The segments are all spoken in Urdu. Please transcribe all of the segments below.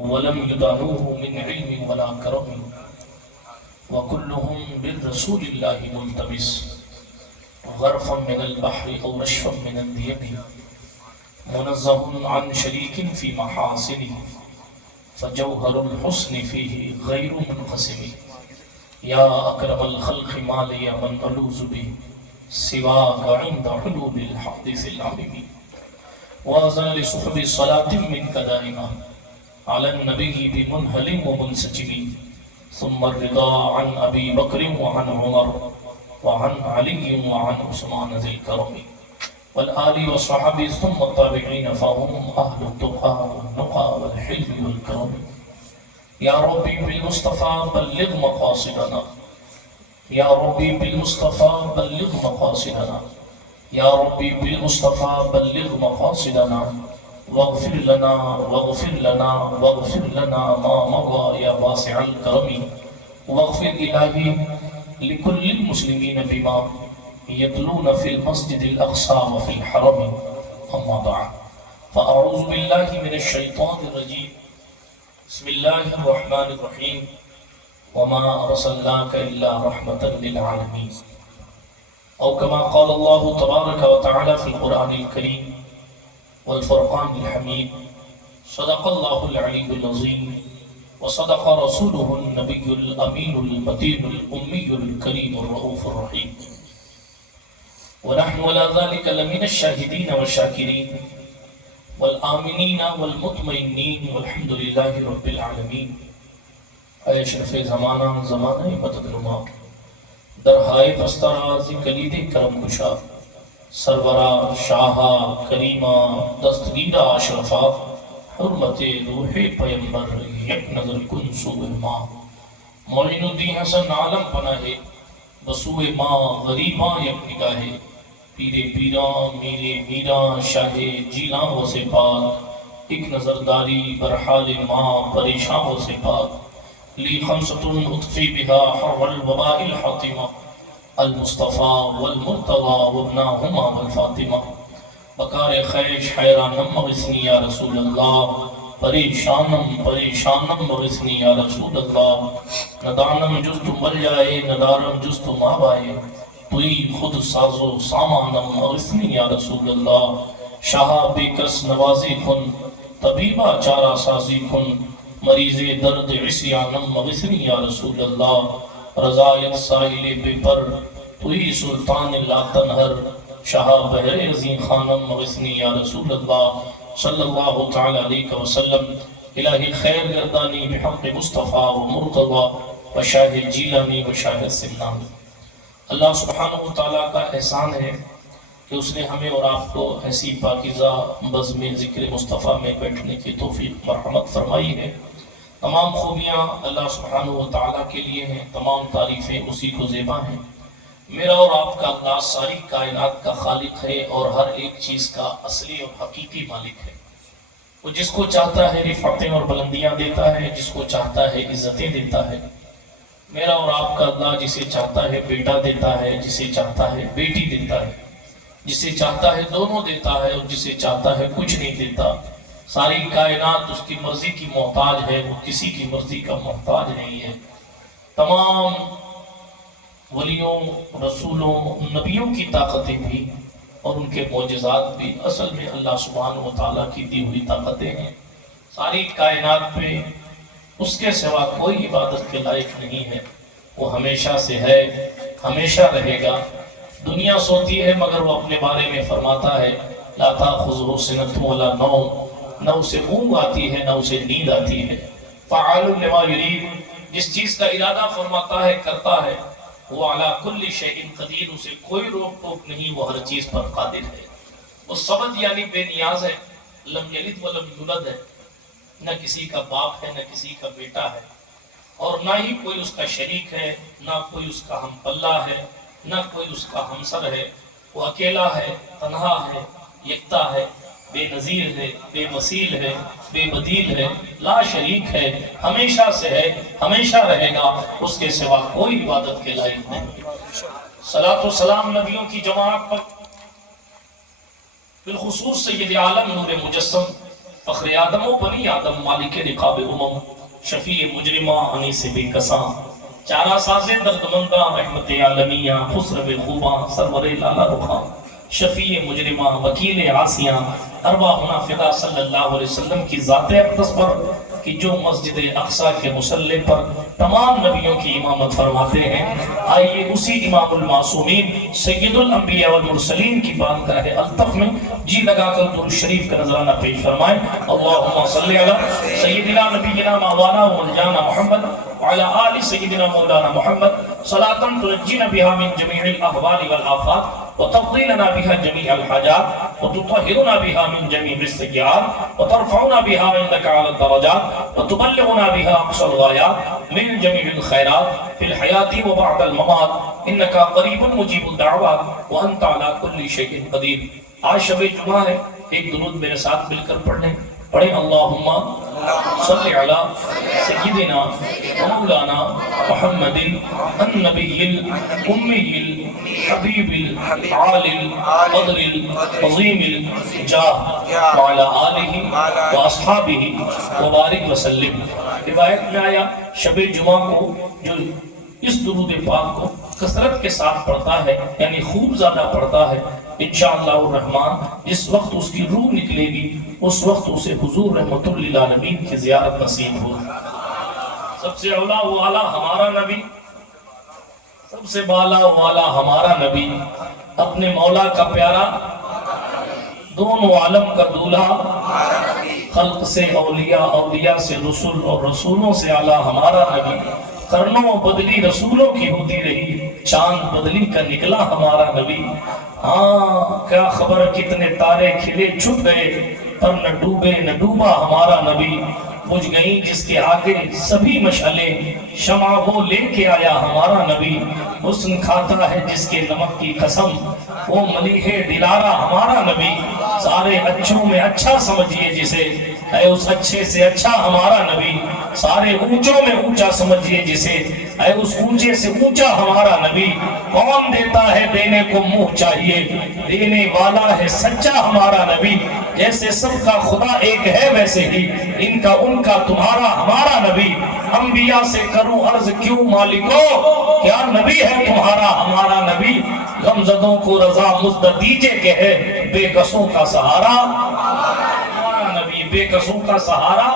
ولم يدانوه من علم ولا كرم وكلهم بالرسول الله ملتمس غرفا من البحر أو رشفا من الديم منزه عن شريك في محاسنه فجوهر الحسن فيه غير منقسم يا أكرم الخلق ما لي من ألوذ به سواك عند حلول الحادث العميم وأذن لصحب صلاة منك دائمة على النبي بمنهل ومنسجم ثم الرضا عن أبي بكر وعن عمر وعن علي وعن عثمان ذي الكرم والآل والصحابة ثم التابعين فهم أهل التقى والنقى والحلم والكرم يا ربي بالمصطفى بلغ مقاصدنا يا ربي بالمصطفى بلغ مقاصدنا يا ربي بالمصطفى بلغ مقاصدنا واغفر لنا واغفر لنا واغفر لنا ما مضى يا واسع الكرم واغفر إلهي لكل المسلمين بما يتلون في المسجد الأقصى وفي الحرم أما بعد فأعوذ بالله من الشيطان الرجيم بسم الله الرحمن الرحيم وما أرسلناك إلا رحمة للعالمين أو كما قال الله تبارك وتعالى في القرآن الكريم والفرقان الحميد صدق الله العلي العظيم وصدق رسوله النبي الأمين المتين الأمي الكريم الرؤوف الرحيم ونحن على ذلك لمن الشاهدين والشاكرين والآمنين والمطمئنين والحمد لله رب العالمين اے اشرف زمانہ زمانہ مدد نما درہائے پستراز کلید کرم کشا سرورہ شاہا کریمہ دستگیرہ اشرفا حرمت روح پیمبر یک نظر کن سوء ماں معین الدین حسن عالم پناہ بسوء ماں غریباں یک نگاہ پیرے پیران میرے میران شاہ جیلان و سپاک ایک نظرداری برحال ماں پریشان و سپاک لی خمسۃ اطفی بہا حر الوباء الحاطمہ المصطفیٰ والمرتضی وابناہما والفاطمہ بکار خیش حیرانم مغسنی یا رسول اللہ پریشانم پریشانم مغسنی یا رسول اللہ ندانم جز تو مل جائے ندارم جز تو مابائے توی خود سازو سامانم مغسنی یا رسول اللہ شاہ بے کس نوازی کن طبیبہ چارہ سازی کن مریض درد عصیانم مغسنی یا رسول اللہ رضایت ساحل بے پر توی سلطان لا تنہر شاہ بحر عظیم خانم مغسنی یا رسول اللہ صلی اللہ تعالی علیہ وسلم الہی خیر گردانی بحق مصطفیٰ و مرتضی و شاہ جیلانی و شاہ سمنانی اللہ سبحانہ وتعالیٰ کا احسان ہے کہ اس نے ہمیں اور آپ کو ایسی پاکیزہ بزم ذکر مصطفیٰ میں بیٹھنے کی توفیق مرحمت فرمائی ہے تمام خوبیاں اللہ سبحانہ وتعالیٰ کے لیے ہیں تمام تعریفیں اسی کو زیبا ہیں میرا اور آپ کا اللہ ساری کائنات کا خالق ہے اور ہر ایک چیز کا اصلی اور حقیقی مالک ہے وہ جس کو چاہتا ہے رفعتیں اور بلندیاں دیتا ہے جس کو چاہتا ہے عزتیں دیتا ہے میرا اور آپ کا اللہ جسے چاہتا ہے بیٹا دیتا ہے جسے چاہتا ہے بیٹی دیتا ہے جسے چاہتا ہے دونوں دیتا ہے اور جسے چاہتا ہے کچھ نہیں دیتا ساری کائنات اس کی مرضی کی محتاج ہے وہ کسی کی مرضی کا محتاج نہیں ہے تمام ولیوں رسولوں نبیوں کی طاقتیں بھی اور ان کے معجزات بھی اصل میں اللہ سبحانہ وتعالیٰ کی دی ہوئی طاقتیں ہیں ساری کائنات پہ اس کے سوا کوئی عبادت کے لائق نہیں ہے وہ ہمیشہ سے ہے ہمیشہ رہے گا دنیا سوتی ہے مگر وہ اپنے بارے میں فرماتا ہے لا تأخذہ سنۃ ولا نوم نہ اسے اونگ آتی ہے نہ اسے نیند آتی ہے فعال لما یرید جس چیز کا ارادہ فرماتا ہے کرتا ہے وہ علی کل شیء قدیر اسے کوئی روک ٹوک نہیں وہ ہر چیز پر قادر ہے وہ صمد یعنی بے نیاز ہے لم یلد ولم یولد ہے نہ کسی کا باپ ہے نہ کسی کا بیٹا ہے اور نہ ہی کوئی اس کا شریک ہے نہ کوئی اس کا ہم پلہ ہے نہ کوئی اس کا ہمسر ہے وہ اکیلا ہے تنہا ہے یکتا ہے بے نظیر ہے بے مثیل ہے بے بدیل ہے لا شریک ہے ہمیشہ سے ہے ہمیشہ رہے گا اس کے سوا کوئی عبادت کے لائق نہیں صلاۃ و سلام نبیوں کی جماعت پر بالخصوص سید عالم نور مجسم فخر آدم و بنی آدم، مالک رقاب امم، شفیع مجرمہ انیس بے کساں، چارہ ساز دردمندہ، رحمت عالمیہ، خسرو خوباں، سرور لالا رخاں، شفیع مجرمہ، وکیل عاصیاں، ارواحنا فدا صلی اللہ علیہ وسلم کی ذات اقدس پر کہ جو مسجد اقصی کے مصلی پر تمام نبیوں کی امامت فرماتے ہیں، آئیے اسی امام المعصومین سید الانبیاء والمرسلین کی بارگاہ الطف میں جی لگا کر درود شریف کا نذرانہ پیش فرمائیں۔ اللہم صلی علی سیدنا نبینا مولانا ومولانا محمد وعلى آل سيدنا مولانا محمد صلاة تنجينا بها من جميع الأهوال والآفات وتقضي لنا بها جميع الحاجات وتطهرنا بها من جميع السيئات وترفعنا بها عندك على الدرجات وتبلغنا بها أقصى الغايات من جميع الخيرات في الحياة وبعد الممات إنك قريب مجيب الدعوات وأنت على كل شيء قدير۔ آج شب جمعہ ہے، ایک درود میرے ساتھ مل کر پڑھ لیں۔ پڑھیں اللہم صلی علی سیدنا مولانا محمد النبی الامی الحبیب العالی القدر العظیم الجاہ وعلی آلہ واصحابہ وبارک وسلم۔ روایت میں آیا شب جمعہ کو جو اس درود پاک کو کثرت کے ساتھ پڑھتا ہے، یعنی خوب زیادہ پڑھتا ہے، انشاءاللہ الرحمن جس وقت اس کی روح نکلے گی اس وقت اسے حضور رحمت للعالمین کی زیارت نصیب ہو۔ سب سے اولا والا ہمارا نبی، سب سے بالا والا ہمارا نبی، اپنے مولا کا پیارا، دونوں عالم کا دولہا، خلق سے اولیاء، اولیاء سے رسول اور رسولوں سے اعلیٰ ہمارا نبی، قرنوں بدلی رسولوں کی ہوتی رہی، چاند بدلی کا نکلا ہمارا نبی۔ ہاں کیا خبر کتنے تارے کھلے چھپ گئے پر نہ ڈوبے نہ ڈوبا ہمارا نبی، بجھ گئی جس کے آگے سبھی مشعلیں، شمع وہ لے کے آیا ہمارا نبی، حسن کھاتا ہے جس کے نمک کی قسم، وہ ملیح دلارا ہمارا نبی، سارے اچھوں میں اچھا سمجھیے جسے، اے اس اچھے سے اچھا ہمارا نبی، سارے اونچوں میں اونچا سمجھیے جسے، اے اس اونچے سے اونچا ہمارا نبی، کون دیتا ہے دینے کو منہ چاہیے، دینے والا ہے سچا ہمارا نبی، جیسے سب کا خدا ایک ہے ویسے ہی ان کا ان کا تمہارا ہمارا نبی، انبیاء سے کروں عرض کیوں مالکو، کیا نبی ہے تمہارا ہمارا نبی، غمزدوں کو رضا مزد دیجے کہ ہے بے قصوں کا سہارا ہمارا نبی، بے قصوں کا سہارا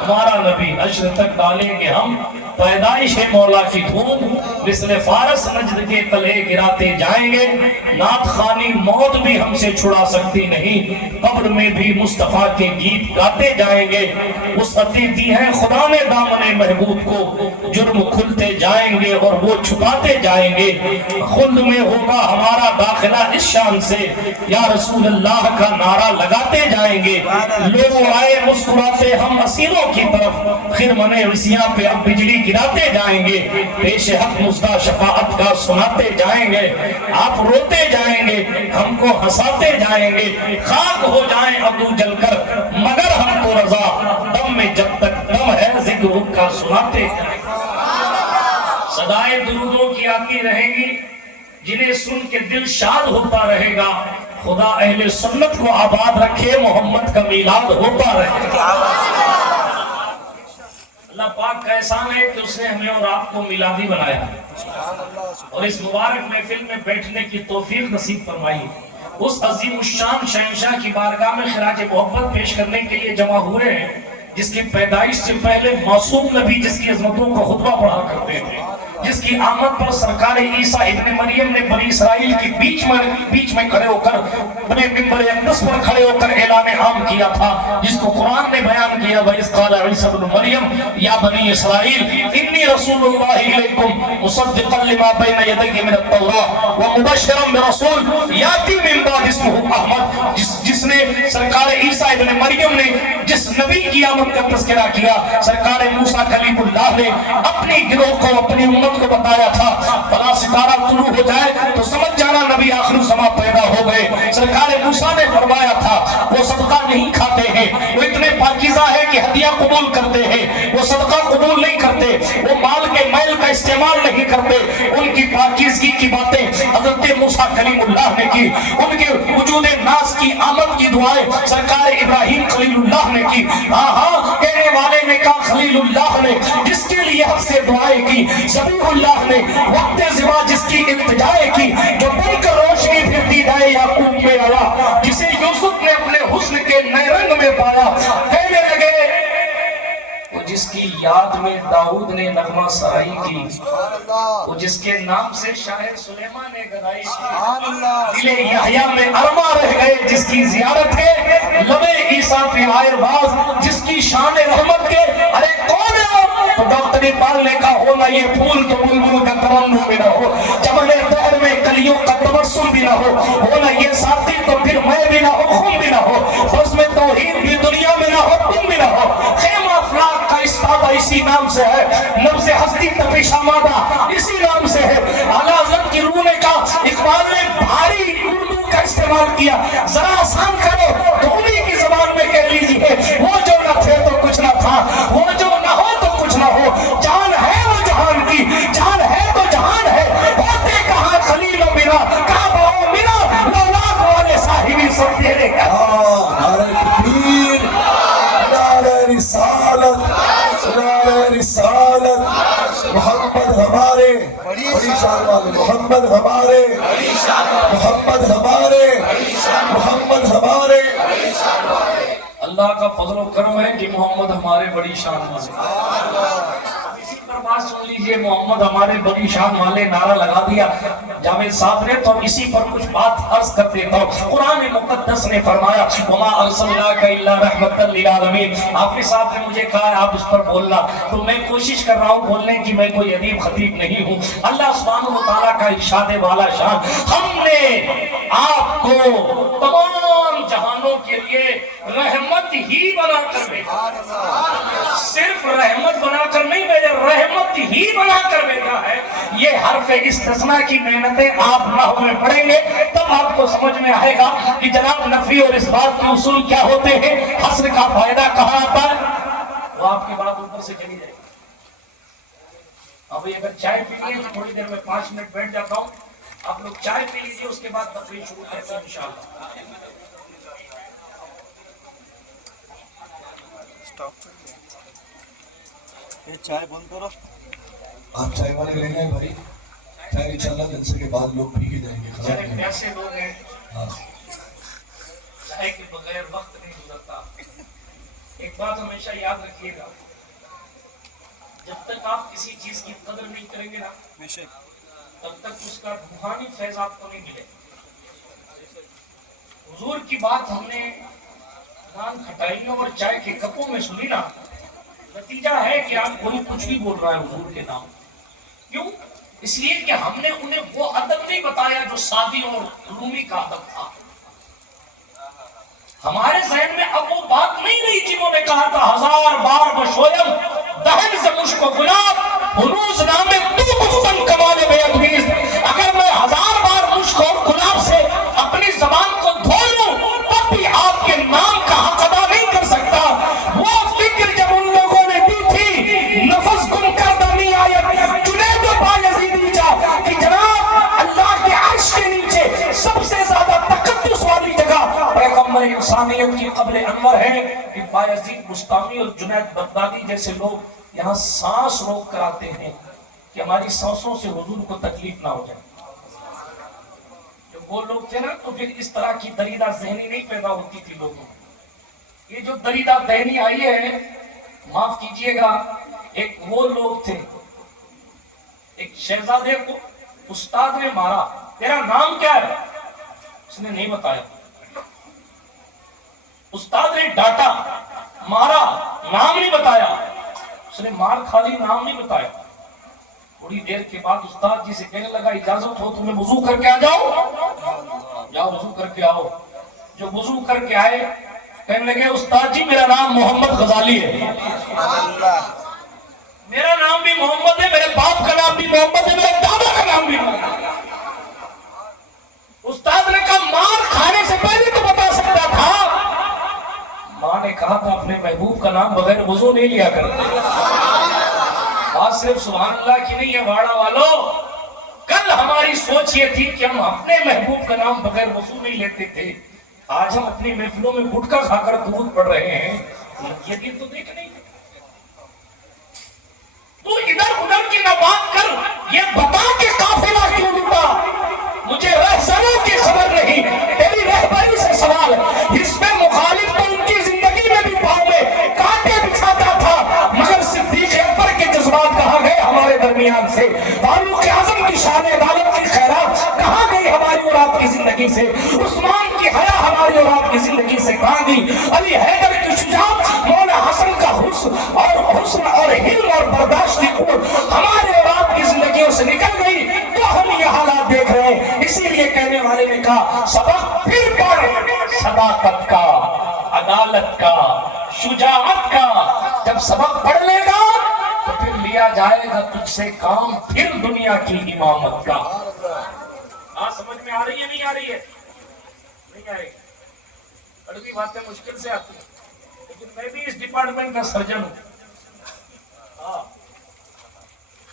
ہمارا نبی، عشر تک ڈالیں گے ہم پیدائش مولا کی دھوم، مثل فارس نجد کے تلے گراتے جائیں گے، نعت خوانی موت بھی ہم سے چھڑا سکتی نہیں، قبر میں بھی مصطفیٰ کے گیت گاتے جائیں گے، وسعتی دی ہے خدا نے دامن محبوب کو، جرم کھلتے جائیں گے اور وہ چھپاتے جائیں گے، خلد میں ہوگا ہمارا داخلہ اس شان سے، یا رسول اللہ کا نعرہ لگاتے جائیں گے، لوگ آئے مسکراتے ہم اسیروں کی طرف، خرمن وسیاں پہ اب بجلی گراتے جائیں گے، پیش حق مصطفیٰ شفاعت کا سناتے جائیں گے، آپ روتے جائیں گے ہم کو ہنساتے جائیں گے، خاک ہو جائیں ابو جل کر مگر ہم کو رضا، دم میں جب تک دم ہے ذکر کا سناتے، صدائے درودوں کی آتی رہیں گی جنہیں سن کے دل شاد ہوتا رہے گا، خدا اہل سنت کو آباد رکھے، محمد کا میلاد ہوتا رہے گا۔ اللہ پاک کا احسان ہے کہ اس نے ہمیں اور آپ کو میلادی بنایا اور اس مبارک محفل میں بیٹھنے کی توفیق نصیب فرمائی، اس عظیم الشان شہنشاہ کی بارگاہ میں خراج محبت پیش کرنے کے لیے جمع ہوئے ہیں جس کی پیدائش سے پہلے معصوم نبی جس کی عظمتوں کا خطبہ پڑھا کرتے تھے، جس کی آمد پر سرکار عیسیٰ ابن مریم نے بنی اسرائیل کی بیچ میں کھڑے ہو کر اپنے منبر اقدس پر کھڑے ہو کر اعلان عام کیا تھا، جس کو قرآن نے بیان کیا، وَإِذْ قَالَ عِيسَى ابْنُ مَرْيَمَ يَا بَنِي إِسْرَائِيلَ إِنِّي رَسُولُ اللَّهِ إِلَيْكُمْ مُصَدِّقًا لِمَا بَيْنَ يَدَيَّ مِنَ التَّوْرَاةِ وَمُبَشِّرًا بِرَسُولٍ يَأْتِي مِن بَعْدِي اسْمُهُ أَحْمَدُ، جس نے سرکار عیسیٰ ابن مریم نے جس نبی کی آمد کا تذکرہ کیا، سرکار موسیٰ کلیم اللہ نے اپنی گروہ کو اپنی امت کو بتایا تھا، فلا ستارہ طلوع ہو جائے تو سمجھ جانا نبی آخر الزمان پیدا ہو گئے۔ سرکار موسیٰ نے فرمایا تھا وہ صدقہ نہیں کھاتے ہیں، وہ اتنے پاکیزہ ہے کہ ہدیہ قبول کرتے ہیں، وہ صدقہ قبول نہیں کرتے، وہ مال کے میل کا استعمال نہیں کرتے، ان کی پاکیزگی کی باتیں حضرت موسیٰ کلیم اللہ نے کی، ان کے وجود وجود ناس کی آمد کی دعائیں سرکار ابراہیم خلیل اللہ نے کی. کہنے والے نے کہا خلیل اللہ نے جس کے لیے حق سے دعائیں کی, ذبیح اللہ نے وقت زوا جس کی التجائیں کی, جو بن کر روشنی پھرتی دائے یعقوب میں آیا, جسے یوسف نے اپنے حسن کے نئے رنگ میں پایا. کہنے لگے وہ جس کی یاد میں داؤد نے نغمہ سرائی کی, وہ جس کے نام سے شاعر سلیمان نے گدائی کی, دل یحییٰ میں ارما رہ گئے جس کی زیارت ہے, لبے عیسیٰ پہ آئر باز جس کی شان رحمت کے. ارے کون ہے تو ڈاکٹر اقبال نے کہا ہونا یہ پھول تو بلبل کا ترنم بھی نہ ہو, چمن دہر میں کلیوں کا تبسم بھی نہ ہو, ہونا یہ ساتھی تو پھر میں بھی نہ ہو, خون بھی نہ ہو, بس میں توحید بھی دنیا میں نہ ہو, تم بھی نہ ہو. خیمہ افلاک کا استادہ اسی نام سے ہے, لفظ ہستی تپش آمادہ اسی نام سے ہے. اعلیٰ حضرت کی روح نے کہا اقبال نے بھاری اردو کا استعمال کیا, ذرا آسان کرو تو انہی کی زبان میں کہہ لیجئے, وہ جو نہ تھے تو کچھ نہ تھا, وہ جو نہ ہو تو کچھ نہ ہو, جان ہے وہ جہان کی, جان ہے تو جہان ہے, ہوتے کہاں خلیل و میرا, کعبہ و میرا, لولاک والے صاحبی سب تیرے کا. نعرہ تکبیر, نعرہ رسالت, نعرہ رسالت. محمد ہمارے بڑی شان والے, محمد ہمارے, محمد ہمارے, محمد ہمارے. اللہ کا فضل و کرم ہے کہ محمد ہمارے بڑی شان والے. اسی پر بات سن لیجئے, محمد ہمارے بڑی شان والے نعرہ لگا دیا جاوید صاحب نے, تو اسی پر کچھ بات عرض کر دیتا ہوں. قرآن مقدس نے فرمایا وما ارسلناک الا رحمۃ للعالمین. حافظ صاحب نے مجھے کہا آپ اس پر بولنا, تو میں کوشش کر رہا ہوں بولنے کی, میں کوئی ادیب خطیب نہیں ہوں. اللہ سبحانہ و تعالیٰ کا ارشاد والا شان, ہم نے آپ کو تمام جہانوں کے لیے رحمت ہی بنا کر بھیجا, صرف رحمت بنا کر نہیں بھیجا, رحمت ہی بنا کر بھیجا ہے. یہ حرف استثناء کی محنتیں آپ نحو میں پڑھیں گے تب آپ کو سمجھ میں آئے گا کہ جناب نفی اور اس بات کے اصول کیا ہوتے ہیں, حصر کا فائدہ کہاں آتا ہے. وہ آپ کی بات اوپر سے چلی جائے گی. اب اگر چائے پی لیے تو تھوڑی دیر میں 5 منٹ بیٹھ جاتا ہوں, آپ لوگ چائے پی لیجیے, اس کے بعد تقریر شروع کرتے ہیں انشاءاللہ. چائے بند کرو. آپ چائے والے لے گئے بھائی, چائے انشاءاللہ دن سے کے بعد لوگ پی کے جائیں گے. ایسے لوگ ہیں چائے کے بغیر وقت نہیں گزرتا. ایک بات ہمیشہ یاد رکھیے گا, جب تک آپ کسی چیز کی قدر نہیں کریں گے نا, تب تک اس کا روحانی فیض آپ کو نہیں ملے. حضور کی بات ہم نے نان کھٹائیوں اور چائے کے کپوں میں سنی نا, نتیجہ ہے کہ آپ کوئی کچھ بھی بول رہا ہے حضور کے نام. کیوں؟ اس لیے کہ ہم نے انہیں وہ ادب نہیں بتایا جو سعدی اور رومی کا ادب تھا. ہمارے ذہن میں اب وہ بات نہیں رہی جنہوں نے کہا تھا 1000 بار بشویم دہن سے مشک و گلاب ہنوز نام تو گفتن کمال بے ادبیز. اگر میں 1000 بار مشک اور گلاب سے اپنی زبان کو دھو لوں تب بھی آپ کے نام کا حق ادا نہیں کر سکتا. وہ فکر جب ان لوگوں نے دی تھی نفس گم کر دمی آیت جنید و بایزیدی جا کہ جناب اللہ کے عرش کے نیچے سب سے زیادہ تقدس والی جگہ پیغمبر انسانیت کی قبر انور ہے. کہ بایزید بستامی اور جنید بغدادی جیسے لوگ یہاں سانس روک کر آتے ہیں کہ ہماری سانسوں سے حضور کو تکلیف نہ ہو جائے. وہ لوگ تھے نا تو پھر اس طرح کی دریدہ ذہنی نہیں پیدا ہوتی تھی لوگوں. یہ جو دریدہ ذہنی آئی ہے, معاف کیجئے گا, ایک وہ لوگ تھے, ایک شہزادے کو استاد نے مارا, تیرا نام کیا ہے, اس نے نہیں بتایا. استاد نے ڈانٹا, مارا, نام نہیں بتایا. اس نے مار کھالی, نام نہیں بتایا. تھوڑی دیر کے بعد استاد جی سے کہنے لگا اجازت ہو تمہیں وضو کر کے آ جاؤ. جاؤ وضو کر کے آؤ. جو وضو کر کے آئے کہنے لگے استاد جی میرا نام محمد غزالی ہے. میرا نام بھی محمد ہے, میرے باپ کا نام بھی محمد ہے, میرے دادا کا نام بھی محمد ہے. استاد نے کہا مار کھانے سے پہلے تو بتا سکتا تھا. ماں نے کہا تھا اپنے محبوب کا نام بغیر وضو نہیں لیا کر. بات صرف سبحان اللہ کی نہیں ہے واڑا والوں, کل ہماری سوچ یہ تھی کہ ہم اپنے محبوب کا نام بغیر وضو نہیں لیتے تھے، آج ہم اپنی محفلوں میں گٹکا کھا کر درود پڑھ رہے ہیں۔ یہ دن تو دیکھ نہیں، تو ادھر ادھر کی نہ بات کر، یہ بتا کہ قافلہ کیوں لٹا، مجھے رہزنوں کی خبر نہیں، تیری رہبری سے سوال۔ اس میں مخالف تو ان کی زندگی میں بھی پاؤں میں کانٹے بچھاتا تھا، مگر صدیق اکبر کے جذبات کہاں گئے ہمارے درمیان سے؟ فاروق اعظم کی شان عدالت کی خیرات کہاں گئی ہماری اور آپ کی زندگی سے؟ عثمان کی حیا ہماری اور آپ کی زندگی سے کہاں گئی؟ علی حیدر کی شجاعت، مولا حسن کا حسن اور حلم اور برداشت کی قوت ہمارے اور آپ کی زندگیوں سے نکل گئی، تو ہم یہ حالات دیکھ رہے ہیں۔ اسی لیے کہنے والے نے کہا سبق پھر پڑھ، صداقت کا، عدالت کا، شجاعت کا۔ جب سبق پڑھ لے گا تو پھر لیا جائے گا تجھ سے کام پھر دنیا کی امامت کا۔ بات سمجھ میں آ رہی ہے نہیں آ رہی ہے؟ نہیں آ رہی، کڑوی باتیں مشکل سے آتی ہیں، لیکن میں بھی اس ڈپارٹمنٹ کا سرجن ہوں۔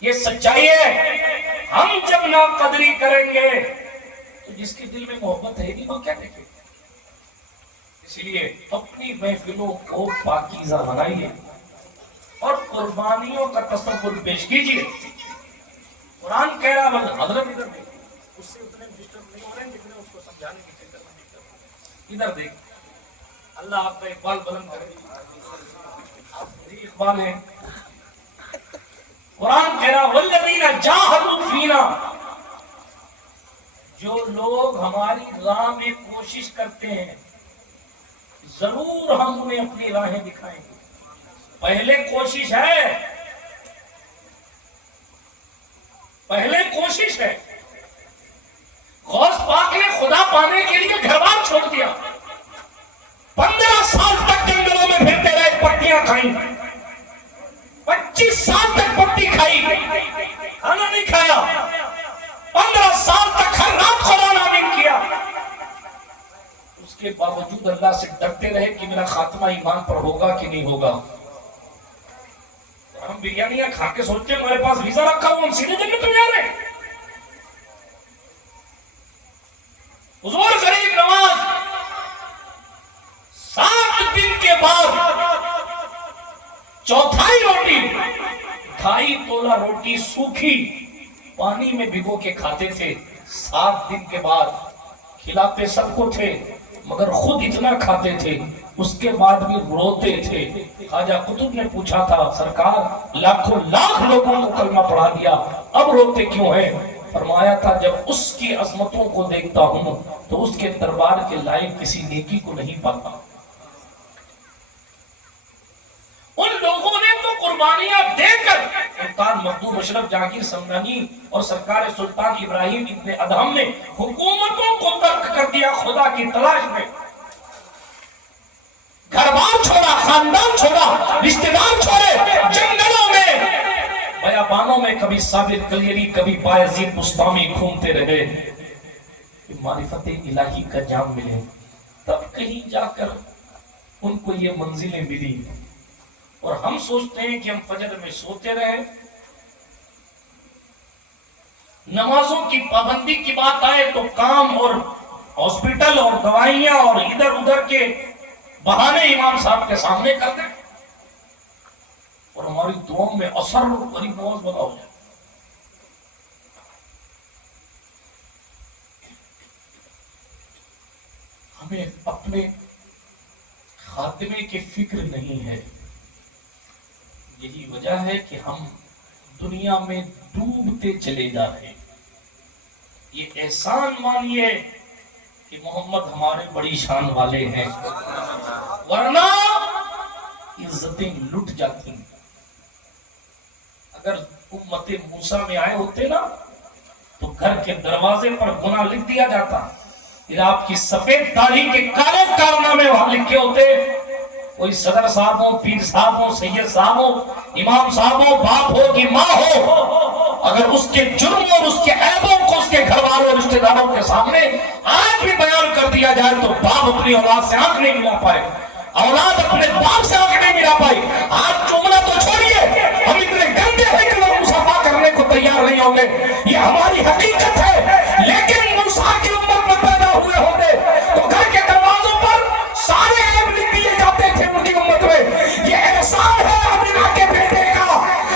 یہ سچائی ہے، ہم جب ناقدری کریں گے تو جس کے دل میں محبت ہے نہیں وہ کیا دیکھے؟ اس لیے اپنی محفلوں کو پاکیزہ بنائیے اور قربانیوں کا تصور پیش کیجیے۔ قرآن کہہ رہا ہے، حضرت ادھر دیکھ، اس سے اتنے ڈسٹرب نہیں ہو رہے ہیں جتنے اس کو سمجھانے کی چکر میں ادھر دیکھ۔ اللہ آپ کا اقبال بلند کرے، آپ میری اقبال ہیں۔ قرآن کہہ رہا والذین جاہدوا فینا، جو لوگ ہماری راہ میں کوشش کرتے ہیں ضرور ہم انہیں اپنی راہیں دکھائیں گے۔ پہلے کوشش ہے، پہلے کوشش ہے۔ غوث پاک نے خدا پانے کے لیے گھر بار چھوڑ دیا، 15 سال تک جنگلوں میں پھرتے رہے، پٹیاں کھائیں، 25 سال تک پٹی کھائی، کھانا نہیں کھایا، 15 سال تک ہر رات قرآن آمین کیا۔ اس کے باوجود اللہ سے ڈرتے رہے کہ میرا خاتمہ ایمان پر ہوگا کہ نہیں ہوگا۔ ہم بریانیاں کھا کے سوچتے ہیں ہمارے پاس ویزا رکھا ہوا، ہم سیدھے جنت میں جا رہے ہیں۔ حضور غریب نواز 7 دن کے بعد چوتھائی روٹی، 2.5 تولا روٹی سوکھی پانی میں بھگو کے کھاتے تھے۔ 7 دن کے بعد کھلاتے سب کو تھے مگر خود اتنا کھاتے تھے، اس کے بعد بھی روتے تھے۔ خواجہ قطب نے پوچھا تھا سرکار لاکھوں لاکھ لوگوں کو کلمہ پڑھا دیا، اب روتے کیوں ہیں؟ فرمایا تھا جب اس کی عظمتوں کو دیکھتا ہوں تو اس کے دربار کے لائق کسی نیکی کو نہیں پاتا۔ ان لوگوں نے تو قربانیاں دے کر سلطان مخدوم اشرف جہانگیر سمنانی اور سرکار سلطان ابراہیم ابن ادہم نے حکومتوں کو ترک کر دیا خدا کی تلاش میں، گھر بار چھوڑا، خاندان چھوڑا، رشتہ دار چھوڑے، جنگلوں میں بیابانوں میں کبھی ثابت کلیری کبھی بایزید بستامی گھومتے رہے کہ معرفت الہی کا جام ملے۔ تب کہیں جا کر ان کو یہ منزلیں ملی، اور ہم سوچتے ہیں کہ ہم فجر میں سوتے رہے، نمازوں کی پابندی کی بات آئے تو کام اور ہاسپٹل اور دوائیاں اور ادھر ادھر کے بہانے امام صاحب کے سامنے کر دیں، اور ہماری دعاؤں میں اثر بڑی نماز بنا ہو جائے۔ ہمیں اپنے خاتمے کی فکر نہیں ہے، یہی وجہ ہے کہ ہم دنیا میں ڈوبتے چلے جا رہے ہیں۔ یہ احسان مانیے کہ محمد ہمارے بڑی شان والے ہیں، ورنہ عزتیں لٹ جاتی ہیں۔ اگر امت موسیٰ میں آئے ہوتے نا تو گھر کے دروازے پر گناہ لکھ دیا جاتا، پھر آپ کی سفید داڑھی کے کالے کارنامے وہاں لکھے ہوتے۔ کوئی صدر صاحب ہو، پیر صاحب ہو، سید صاحب ہو، امام صاحب ہو، باپ ہو کہ ماں ہو، اگر اس کے جرم اور اس کے عیبوں کو اس کے گھر والوں اور رشتہ داروں کے سامنے آج بھی بیان کر دیا جائے تو باپ اپنی اولاد سے آنکھ نہیں ملا پائے، اولاد اپنے باپ سے آنکھ نہیں ملا پائی۔ آج چومنا تو چھوڑیے، ہم اتنے گندے ہیں کہ لوگ مصافحہ کرنے کو تیار نہیں ہوں گے۔ یہ ہماری ہماری حقیقت ہے، لیکن موسیٰ کی امت میں پیدا ہوئے ہوتے تو گھر کے دروازوں پر سارے عیب لکھ دیے جاتے تھے ان کی امت میں۔ یہ احسان ہے امینہ کے بیٹے کا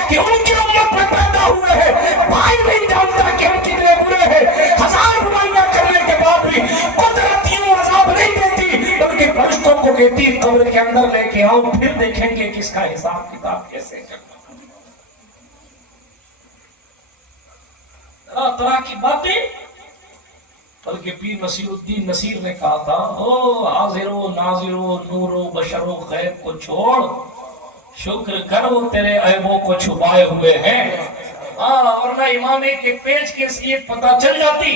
کہ ان کی امت میں پیدا ہوئے ہیں۔ بھائی نہیں جانتا کہ ہم کتنے برے ہیں، ہزار برائیاں کرنے کے بعد بھی قدرت یوں عذاب نہیں دیتی بلکہ فرشتوں کو کہتی قبر کے اندر لے کے آؤ، پھر دیکھیں گے کس کا حساب کتاب کیسے کرنا۔ طرح طرح کی باتیں، بلکہ پیر نصیر الدین نصیر نے کہا تھا، او حاضر و ناظر و نور و بشر و غیب کو چھوڑ، شکر کر وہ تیرے عیبوں کو چھپائے ہوئے ہیں۔ ورنہ امام کے پیج کے حیثیت پتہ چل جاتی،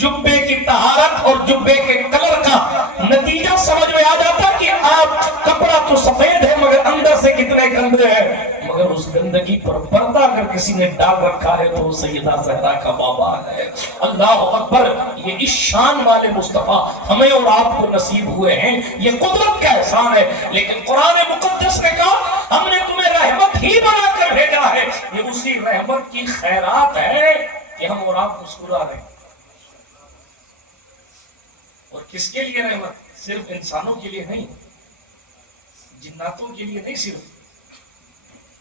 جبے کی طہارت اور جبے کے کلر کا نتیجہ سمجھ میں آ جاتا کہ آپ کپڑا تو سفید ہے مگر اندر سے کتنے گندے ہیں۔ مگر اس گندگی پر پردہ اگر کسی نے ڈال رکھا ہے تو سیدہ زہرا کا بابا ہے۔ اللہ اکبر، یہ اس شان والے مصطفیٰ ہمیں اور آپ کو نصیب ہوئے ہیں، یہ قدرت کا احسان ہے۔ لیکن قرآن مقدس نے کہا ہم نے تمہیں رحمت ہی بنا کر بھیجا ہے، یہ اسی رحمت کی خیرات ہے کہ ہم اور آپ مسکرا رہے ہیں۔ اور کس کے لیے رحمت؟ صرف انسانوں کے لیے نہیں، جناتوں کے لیے نہیں، صرف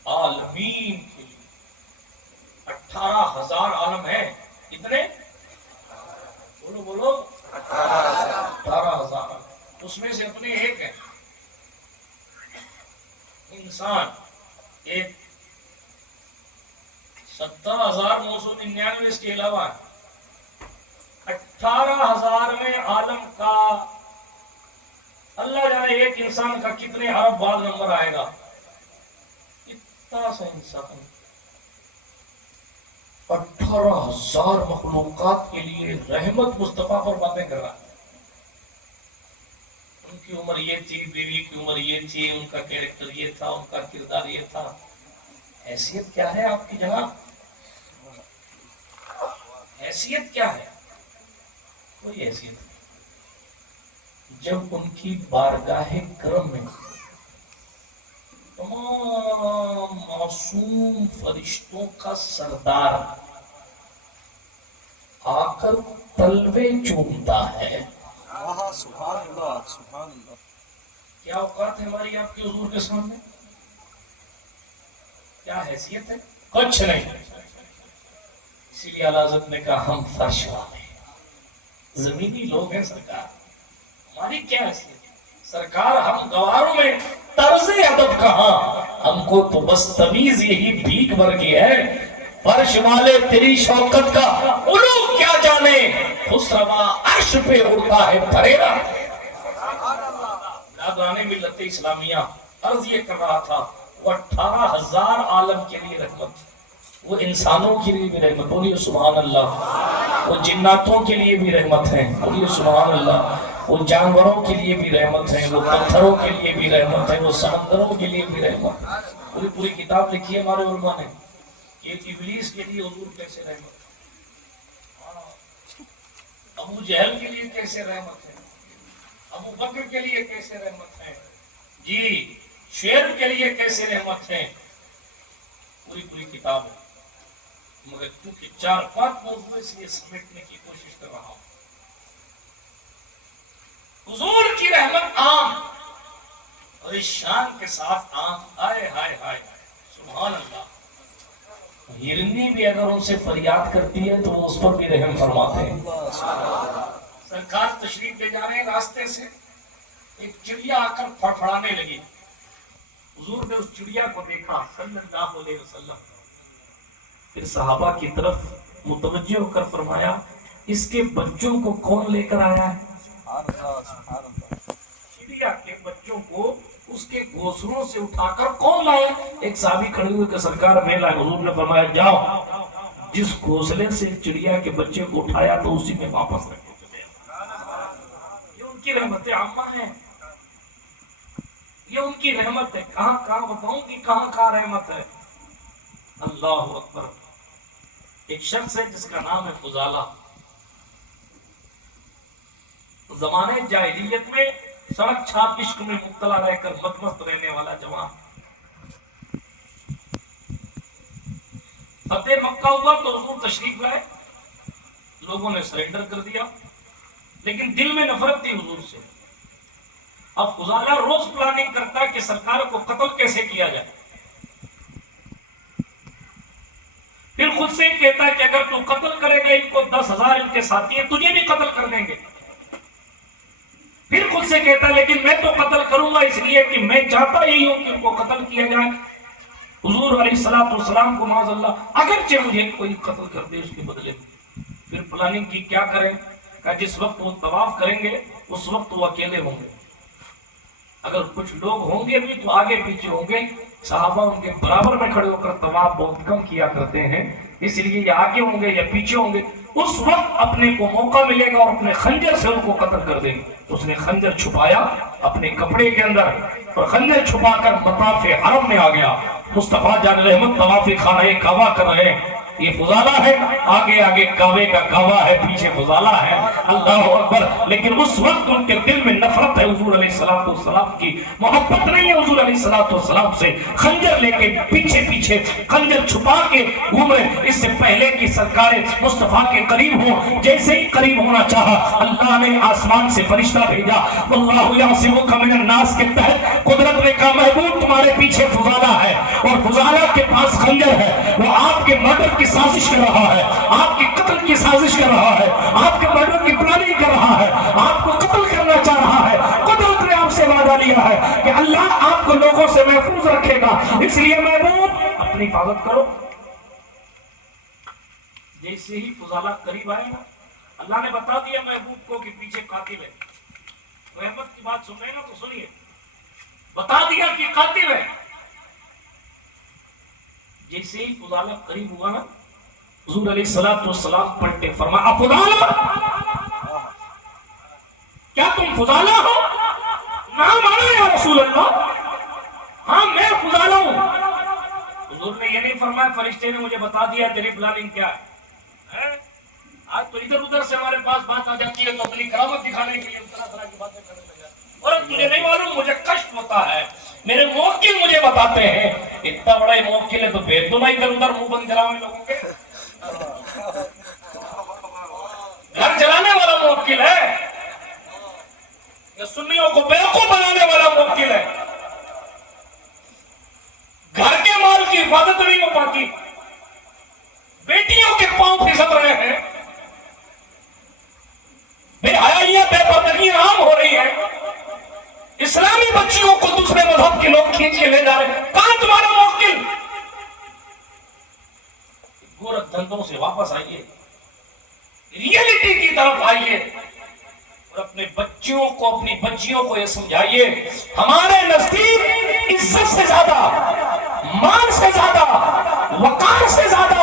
عالمین کے لیے۔ 18,000 عالم ہیں، کتنے؟ بولو بولو، 18,000۔ اس میں سے اپنے ایک ہیں انسان، ایک 70,999 اس کے علاوہ 18,000 میں عالم کا اللہ جانے ایک انسان کا کتنے ارب بعد نمبر آئے گا۔ اتنا سا انسان 18,000 مخلوقات کے لیے رحمت مصطفیٰ پر باتیں کر رہا ہے۔ ان کی عمر یہ تھی، بیوی کی عمر یہ تھی، ان کا کیریکٹر یہ تھا، ان کا کردار یہ تھا۔ حیثیت کیا ہے آپ کی جناب؟ حیثیت کیا ہے؟ کوئی حیثیت نہیں۔ جب ان کی بارگاہ کرم میں تمام معصوم فرشتوں کا سردار آ کر تلوے چومتا ہے، سبحان اللہ، سبحان اللہ۔ کیا اوقات ہے ہماری آپ کے حضور کے سامنے؟ کیا حیثیت ہے؟ کچھ نہیں۔ اسی لیے اعلیٰ حضرت نے کہا ہم فرش والے زمینی لوگ ہیں سرکار، ہماری کیا حیثیت؟ سرکار ہم گواروں میں طرز ادب کہاں، ہم کو تو بس تمیز یہی بھیک بھر کی ہے۔ فرش والے تیری شوکت کا علو کیا جانے، خسروا عرش پہ اڑتا ہے پھریرا۔ نادران ملت اسلامیہ عرض یہ کر رہا تھا، وہ 18,000 عالم کے لیے رحمت، وہ انسانوں کے لیے بھی رحمت، بولیے سبحان اللہ۔ وہ جناتوں کے لیے بھی رحمت ہیں، بولیے سبحان اللہ۔ وہ جانوروں کے لیے بھی رحمت ہیں، وہ پتھروں کے لیے بھی رحمت ہے، وہ سمندروں کے لیے بھی رحمت۔ پوری کتاب لکھی ہے ہمارے علماء نے کہ ابلیس کے لیے حضور کیسے رحمت ہے، ابو جہل کے لیے کیسے رحمت ہے، ابو بکر کے لیے کیسے رحمت ہے، جی شعیب کے لیے کیسے رحمت ہے۔ پوری کتاب ہے، مگر کیونکہ 4-5 موضوع اس لیے سمیٹنے کی کوشش کر رہا ہوں۔ حضور کی رحمت عام اور اس شان کے ساتھ عام، ہائے ہائے ہائے سبحان اللہ۔ ہرنی بھی اگر ان سے فریاد کرتی ہے تو وہ اس پر بھی رحم فرماتے ہیں۔ سرکار تشریف لے جا رہے ہیں، راستے سے ایک چڑیا آ کر پھڑپھڑانے لگی۔ حضور نے اس چڑیا کو دیکھا صلی اللہ علیہ وسلم، پھر صحابہ کی طرف متوجہ ہو کر فرمایا اس کے بچوں کو کون لے کر آیا ہے؟ چڑیا کے بچوں کو اس کے گھونسلوں سے اٹھا کر کون لایا؟ ایک صحابی کھڑے ہوئے کہ سرکار میں لائے۔ حضور نے فرمایا جاؤ، جس گھونسلے سے چڑیا کے بچے کو اٹھایا تو اسی میں واپس رکھے چلے۔ یہ ان کی رحمت عامہ ہے، یہ ان کی رحمت ہے۔ کہاں بتاؤں کہ کہاں رحمت ہے۔ اللہ اکبر۔ ایک شخص ہے جس کا نام ہے فضالہ، زمانے جاہلیت میں سڑک چھاپ عشق میں مبتلا رہ کر مست رہنے والا جوان۔ فتح مکہ ہوا تو حضور تشریف لائے، لوگوں نے سرنڈر کر دیا، لیکن دل میں نفرت تھی حضور سے۔ اب فضالہ روز پلاننگ کرتا ہے کہ سرکار کو قتل کیسے کیا جائے، پھر خود سے کہتا ہے کہ اگر تو قتل کرے گا ان کو 10,000 ان کے ساتھی ہیں تجھے بھی قتل کر دیں گے۔ پھر خود سے کہتا ہے لیکن میں تو قتل کروں گا اس لیے کہ میں چاہتا یہی ہوں کہ ان کو قتل کیا جائے۔ حضور علیہ الصلوۃ والسلام کو معاذ اللہ اگرچہ مجھے کوئی قتل کر دے اس کے بدلے میں۔ پھر پلاننگ کی، کیا کریں؟ کہ جس وقت وہ طواف کریں گے اس وقت وہ اکیلے ہوں گے، اگر کچھ لوگ ہوں گے بھی تو آگے پیچھے ہوں گے، صحابہ ان کے برابر میں کھڑے ہو کر طواف بہت کم کیا کرتے ہیں، اس لیے یہ آگے ہوں گے یا پیچھے ہوں گے، اس وقت اپنے کو موقع ملے گا اور اپنے خنجر سے ان کو قتل کر دیں گے۔ اس نے خنجر چھپایا اپنے کپڑے کے اندر اور خنجر چھپا کر مطاف حرم میں آ گیا۔ مصطفیٰ جان رحمت طواف خانہ کعبہ کر رہے ہیں، یہ فضالہ ہے، آگے آگے کعبے کا کعبہ ہے، پیچھے فضالہ ہے، اللہ اکبر۔ لیکن اس وقت ان کے دل میں نفرت ہے حضور علیہ السلام کی، محبت نہیں ہے حضور علیہ السلام سے، خنجر لے کے پیچھے پیچھے خنجر چھپا کے گھوم رہے۔ اس سے پہلے کہ سرکار مصطفیٰ کے قریب ہو، جیسے ہی قریب ہونا چاہا اللہ نے آسمان سے فرشتہ بھیجا، واللہ یعصمک من الناس کے تحت قدرت نے کہا محبوب تمہارے پیچھے فضالہ ہے، اور فضالہ کے پاس خنجر ہے، وہ آپ کے مرڈر کی سازش کر رہا ہے، آپ کے قتل کی سازش کر رہا ہے، آپ کے مرڈر کی پلاننگ کر رہا ہے، آپ کو قتل کرنا چاہ رہا ہے۔ قدرت نے آپ سے وعدہ لیا ہے کہ اللہ آپ کو لوگوں سے محفوظ رکھے گا، اس لیے محبوب اپنی حفاظت کرو۔ جیسے ہی فضالہ قریب آئے نا، اللہ نے بتا دیا محبوب کو کہ پیچھے قاتل ہے۔ رحمت کی بات سن رہے ہیں نا تو سنیے، بتا دیا کہ قاتل ہے۔ جیسے ہی فضالہ قریب ہوا نا، حضور علیہ السلام پلٹے، فرمایا فضالہ، کیا تم فضالہ ہو؟ نام آنا یا رسول اللہ، ہاں میں فضالہ ہوں۔ حضور نے یہ نہیں فرمایا فرشتے نے مجھے بتا دیا تیری پلاننگ کیا ہے۔ آج تو ادھر ادھر سے ہمارے پاس بات آ جاتی ہے تو اپنی کرامت دکھانے کے لیے طرح طرح کی باتیں کرنے لگا، اور تجھے نہیں معلوم مجھے کشف ہوتا ہے، میرے موکل مجھے بتاتے ہیں، اتنا بڑا ہی موکل ہے تو بھیج دو نا ادھر ادھر منہ بند کراوے لوگوں کے، گھر چلانے والا موکل ہے، یہ سنیوں کو بیوقوف بنانے والا موکل ہے، گھر کے مال کی حفاظت نہیں ہو پاتی، بیٹیوں کے پاؤں پھسل رہے ہیں، بے حیائیاں بے پردگیاں عام ہو رہی ہیں، اسلامی بچیوں کو دوسرے مذہب کے لوگ کھینچ کے لے جا رہے ہیں، کہاں تمہارا موکل؟ گورکھ دھندوں سے واپس آئیے، ریئلٹی کی طرف آئیے، اور اپنے بچیوں کو اپنی بچیوں کو یہ سمجھائیے ہمارے نزدیک عزت سے زیادہ، مال سے زیادہ، وقار سے زیادہ،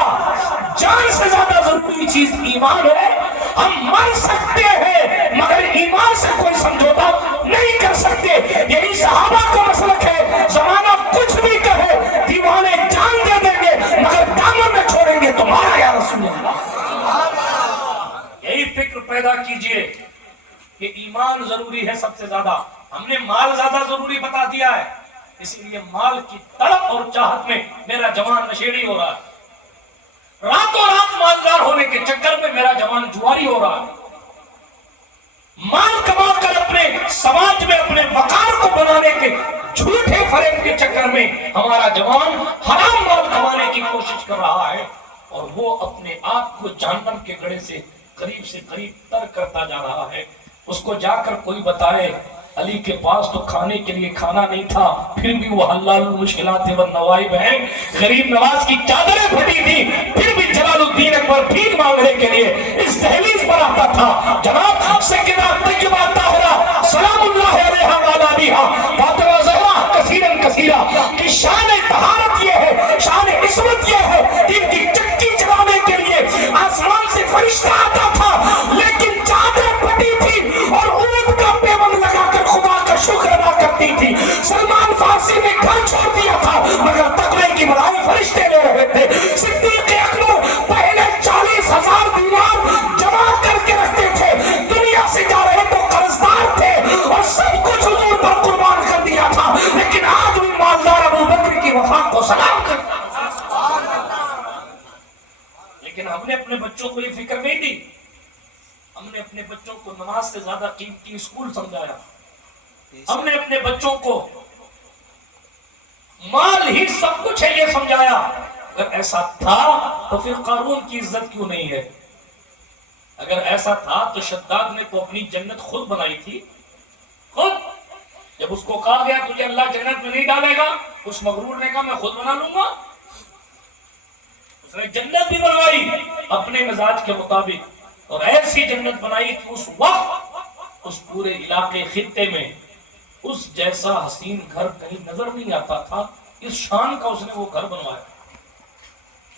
جان سے زیادہ ضروری چیز ایمان ہے۔ ہم مر سکتے ہیں مگر ایمان سے کوئی سمجھوتا نہیں کر سکتے، یہی صحابہ کا مسلک ہے، زمانہ کچھ بھی کہے دیوانے جان دے دیں گے مگر دامن میں چھوڑیں گے تمہارا یا رسول اللہ۔ یہی فکر پیدا کیجئے کہ ایمان ضروری ہے سب سے زیادہ، ہم نے مال زیادہ ضروری بتا دیا ہے، اسی لیے مال کی طلب اور چاہت میں میرا جوان نشیڑی ہو رہا ہے، راتوں رات مالدار ہونے کے چکر میں میرا جوان جواری ہو رہا ہے، مال کما کر اپنے سماج میں اپنے وقار کو بنانے کے جھوٹے فریب کے چکر میں ہمارا جوان حرام مال کمانے کی کوشش کر رہا ہے، اور وہ اپنے آپ کو جہنم کے گڑھے سے قریب تر کرتا جا رہا ہے۔ اس کو جا کر کوئی بتائے علی کے پاس تو کھانے کے لیے کھانا نہیں تھا، پھر بھی وہ حلال المشکلات والنوائب ہیں، غریب نواز کی چادریں پھٹی تھی پھر بھی جلال الدین اکبر بھیک مانگنے کے لیے اس دہلیز پر آتا تھا۔ جناب سیدنا طیبہ طاہرہ سلام اللہ علیہا وعلی آلہا فاطمہ زہرا کثیرا کی شان طہارت یہ ہے، شان عصمت یہ ہے، ان کی چکی چلانے کے لیے آسمان سے فرشتہ آتا تھا لیکن چادریں پھٹی تھی اور اونٹ کا پیوند لگا کر خدا کا شکر ادا کرتی تھی۔ سلمان فارسی نے گھر چھوڑ دیا تھا مگر تقوی کی بڑائی فرشتے لے رہے تھے۔ صدیق اکبر پہلے 40,000 دینار جمع کر کے رکھتے تھے، دنیا سے جا رہے تو قرضدار تھے اور سب کچھ حضور پر قربان کر دیا تھا، لیکن آج بھی مالدار ابو بکر کی وفا کو سلام کرتا ہے۔ لیکن ہم نے اپنے بچوں کو یہ فکر نہیں دی ہم نے اپنے بچوں کو نماز سے زیادہ قیمتی اسکول سمجھایا، ہم نے اپنے بچوں کو مال ہی سب کچھ ہے یہ سمجھایا۔ اگر ایسا تھا تو پھر قارون کی عزت کیوں نہیں ہے؟ اگر ایسا تھا تو شداد نے تو اپنی جنت خود بنائی تھی، خود۔ جب اس کو کہا گیا تجھے اللہ جنت میں نہیں ڈالے گا، اس مغرور نے کہا میں خود بنا لوں گا۔ اس نے جنت بھی بنوائی اپنے مزاج کے مطابق، اور ایسی جنت بنائی کہ اس وقت اس پورے علاقے خطے میں اس جیسا حسین گھر کہیں نظر نہیں آتا تھا۔ اس شان کا اس نے وہ گھر بنوایا۔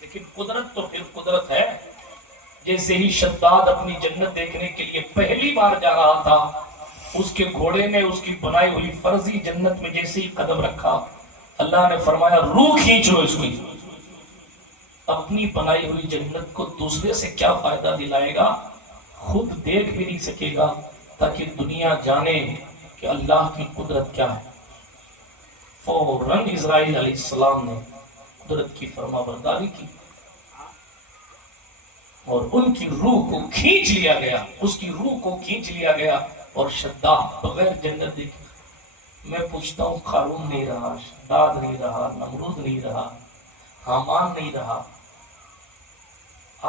لیکن قدرت تو پھر قدرت ہے۔ جیسے ہی شداد اپنی جنت دیکھنے کے لیے پہلی بار جا رہا تھا، اس کے گھوڑے نے اس کی بنائی ہوئی فرضی جنت میں جیسے ہی قدم رکھا، اللہ نے فرمایا روح کھینچو اس کی۔ اپنی بنائی ہوئی جنت کو دوسرے سے کیا فائدہ دلائے گا؟ خود دیکھ بھی نہیں سکے گا، تاکہ دنیا جانے کہ اللہ کی قدرت کیا ہے۔ فوراً اسرائیل علیہ السلام نے قدرت کی فرما برداری کی اور ان کی روح کو کھینچ لیا گیا، اس کی روح کو کھینچ لیا گیا، اور شداد بغیر جنت دیکھے۔ میں پوچھتا ہوں، قارون نہیں رہا، شداد نہیں رہا، نمرود نہیں رہا، حامان نہیں رہا،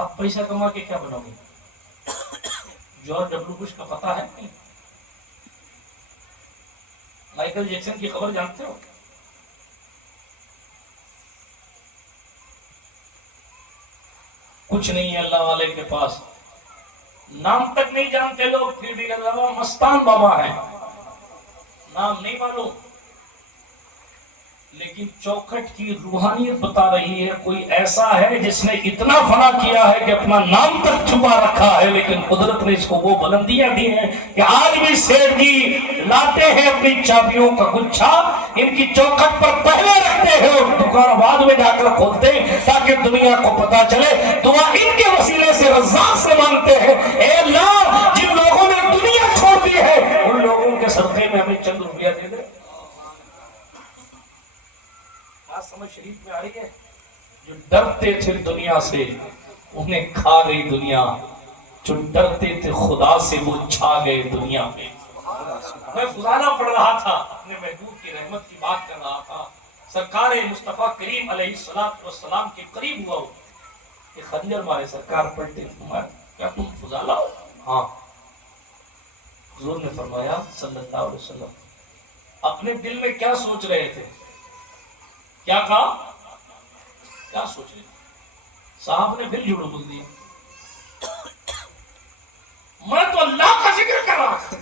آپ پیسہ کما کے کیا بنو گے؟ جارج ڈبلیو بش کا پتہ ہے نہیں؟ مائیکل جیکسن کی خبر جانتے ہو؟ کچھ نہیں ہے اللہ والے کے پاس، نام تک نہیں جانتے لوگ، پھر بھی بابا مستان بابا ہے، نام نہیں معلوم، لیکن چوکھٹ کی روحانیت بتا رہی ہے کوئی ایسا ہے جس نے اتنا فنا کیا ہے کہ اپنا نام تک چھپا رکھا ہے، لیکن قدرت نے اس کو وہ بلندیاں دی ہیں کہ آج بھی سیٹھ جی لاتے ہیں اپنی چابیوں کا گچھا، ان کی چوکھٹ پر پہلے رکھتے ہیں اور دکان بعد میں جا کر کھولتے ہیں تاکہ دنیا کو پتا چلے۔ دعا ان کے وسیلے سے رزاق سے مانگتے ہیں، اے اللہ جن لوگوں نے دنیا چھوڑ دی ہے ان لوگوں کے صدقے میں ہمیں چند روپیہ دے دے۔ سمجھ شریف میں آ رہی ہے؟ جو ڈرتے تھے دنیا سے انہیں کھا گئی دنیا، جو ڈرتے تھے خدا سے وہ چھا گئے دنیا میں۔ میں فضانہ پڑھ رہا تھا، اپنے محبوب کی رحمت کی بات کر رہا تھا، سرکار مصطفیٰ کریم علیہ السلام کے قریب ہوا ہو کہ خنجر مارے سرکار پلٹے، کیا تم فضالہ ہو؟ ہاں۔ حضور نے فرمایا صلی اللہ علیہ وسلم اپنے دل میں کیا سوچ رہے تھے؟ کیا کہا؟ کیا سوچ رہے تھے؟ صاحب نے پھر جھوٹ بول دیا، میں تو اللہ کا ذکر کر رہا تھا۔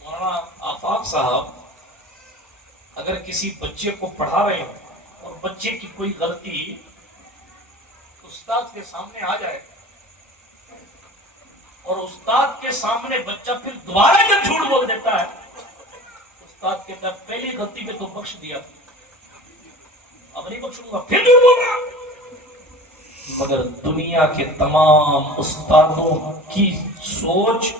مولانا آفاق صاحب اگر کسی بچے کو پڑھا رہے ہوں اور بچے کی کوئی غلطی استاد کے سامنے آ جائے اور استاد کے سامنے بچہ پھر دوبارہ جب جھوٹ بول دیتا ہے، استاد کے طرف پہلی غلطی پہ تو بخش دیا، اب نہیں بخشوں گا، پھر جھوٹ بول رہا۔ مگر دنیا کے تمام استادوں کی سوچ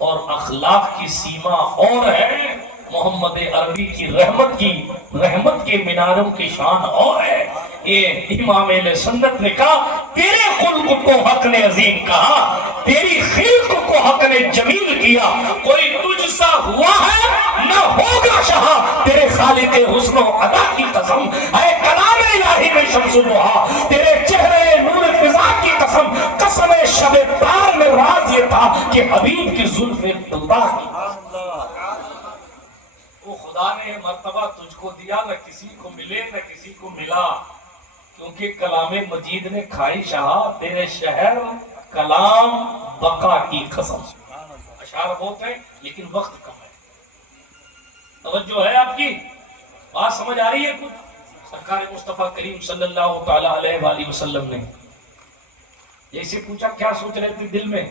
اور اخلاق کی سیما اور ہے، محمد عربی کی رحمت کے میناروں کی شان اور ہے۔ یہ امام اہل سنت نے کہا تیرے خلق کو حق نے عظیم کہا، تیری خلق کو حق نے جمیل کیا، کوئی تجھ سا ہوا ہے نہ ہوگا شاہ، تیرے خالق حسن و ادا کی قسم، اے کلام الہی میں شمس الضحا، تیرے چہرے نور فضا کی قسم، قسم شب تار میں راز یہ تھا کہ حبیب کی زلف دلدار کی۔ وہ خدا نے مرتبہ تجھ کو دیا، نہ کسی کو ملے نہ کسی کو ملا، کیونکہ کلام مجید نے کھائی شاہ تیرے شہر کلام بقا کی قسم۔ اشعار بہت ہیں لیکن وقت کم ہے، توجہ ہے آپ کی بات سمجھ آ رہی ہے کچھ؟ سرکار مصطفیٰ کریم صلی اللہ تعالی علیہ وآلہ وسلم نے جیسے پوچھا کیا سوچ رہے تھے دل میں،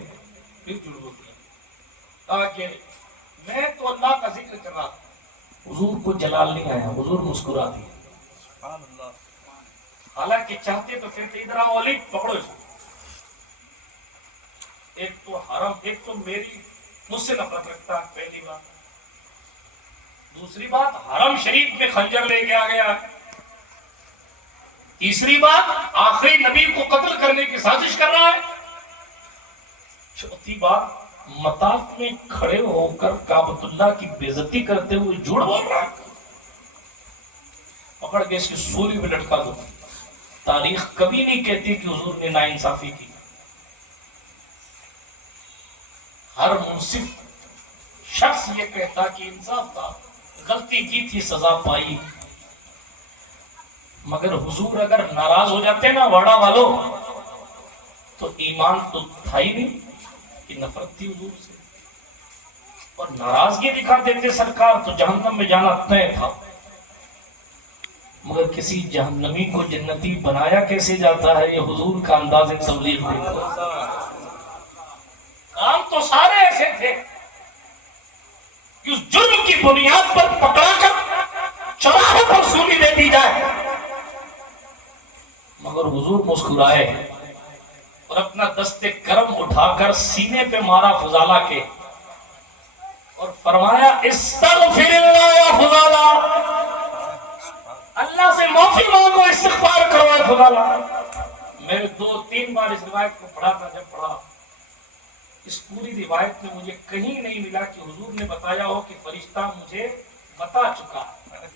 پھر جھوٹ بول دیا، تاکہ میں تو اللہ کا ذکر کر رہا تھا۔ حضور کو جلال نہیں آیا، حضور مسکرا دیا، حالانکہ چاہتے تو پھر ادھر آؤ علی پکڑو اس کو، ایک تو حرم، ایک تو میری مجھ سے نفرت رکھتا ہے، پہلی بات، دوسری بات حرم شریف میں خنجر لے کے آ گیا، تیسری بات آخری نبی کو قتل کرنے کی سازش کر رہا ہے، چوتھی بات مطاف میں کھڑے ہو کر کعبۃ اللہ کی بے عزتی کرتے ہوئے جھوٹ بول رہا ہے، پکڑ کے اس کی سولی پہ لٹکا دو. تاریخ کبھی نہیں کہتی کہ حضور نے ناانصافی کی. ہر منصف شخص یہ کہتا کہ انصاف تھا، غلطی کی تھی، سزا پائی. مگر حضور اگر ناراض ہو جاتے نا واڑا والوں، تو ایمان تو تھا ہی نہیں کہ نفرت تھی حضور سے، اور ناراضگی دکھا دیتے سرکار تو جہنم میں جانا طے تھا. مگر کسی جہنمی کو جنتی بنایا کیسے جاتا ہے، یہ حضور کا انداز تبلیغ دیکھو. کام تو سارے ایسے تھے کہ اس جرم کی بنیاد پر پکڑا کر چوراہے پر سولی دے دی جائے. مگر حضور مسکرائے اور اپنا دست کرم اٹھا کر سینے پہ مارا فضالہ کے اور فرمایا استغفر اللہ یا فضالہ، اللہ سے معافی مانگو، استغفار کرو اے فضالہ. میں 2-3 بار اس روایت کو پڑھا تھا. جب پڑھا اس پوری روایت میں مجھے کہیں نہیں ملا کہ حضور نے بتایا ہو کہ فرشتہ مجھے بتا چکا ہے.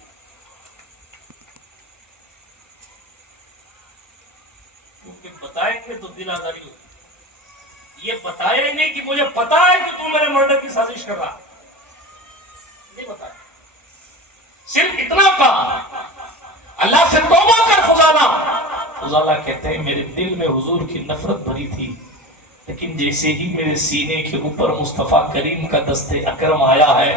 کیونکہ بتائیں گے تو دل آزاری ہوگی. یہ بتائیں نہیں کہ مجھے پتا ہے کہ تم میرے مرڈر کی سازش کر رہا، نہیں بتایا. صرف اتنا کہا اللہ سے توبہ کر فضالہ. فضالہ کہتے ہیں میرے دل میں حضور کی نفرت بھری تھی، لیکن جیسے ہی میرے سینے کے اوپر مصطفیٰ کریم کا دست اکرم آیا ہے،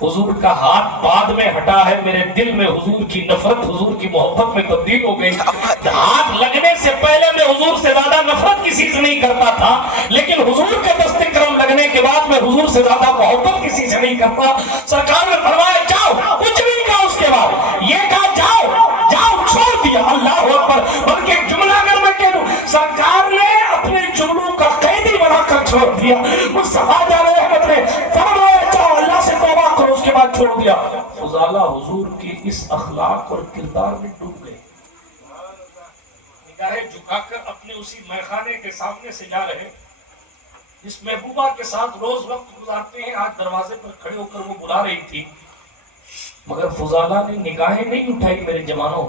حضور کا ہاتھ بعد میں ہٹا ہے، میرے دل میں حضور کی نفرت حضور کی محبت میں تبدیل ہو گئی. ہاتھ لگنے سے پہلے میں حضور سے زیادہ نفرت کسی سے نہیں کرتا تھا، لیکن حضور کا دست کرم لگنے کے بعد میں حضور سے زیادہ محبت کسی سے نہیں کرتا. سرکار نے فرمایا جاؤ، کچھ نہیں کہا اس کے بعد، یہ کہا جاؤ جاؤ، چھوڑ دیا. اللہ اکبر. بلکہ ایک جملہ اگر میں کہہ دوں، سرکار نے اپنے جملوں کا قیدی بنا کر چھوڑ دیا. مصطفیٰ جان رحمت نے فرمایا جاؤ اللہ سے توبہ کرو، اس کے بعد چھوڑ دیا. فضالہ حضور کی اس اخلاق اور کردار میں ڈوب گئے. نگاہیں جھکا کر اپنے اسی میخانے کے سامنے سے جا رہے جس محبوبہ کے ساتھ روز وقت گزارتے ہیں، آج دروازے پر کھڑے ہو کر وہ بلا رہی تھی. مگر فضالہ نے نگاہیں نہیں اٹھائی میرے جوانوں،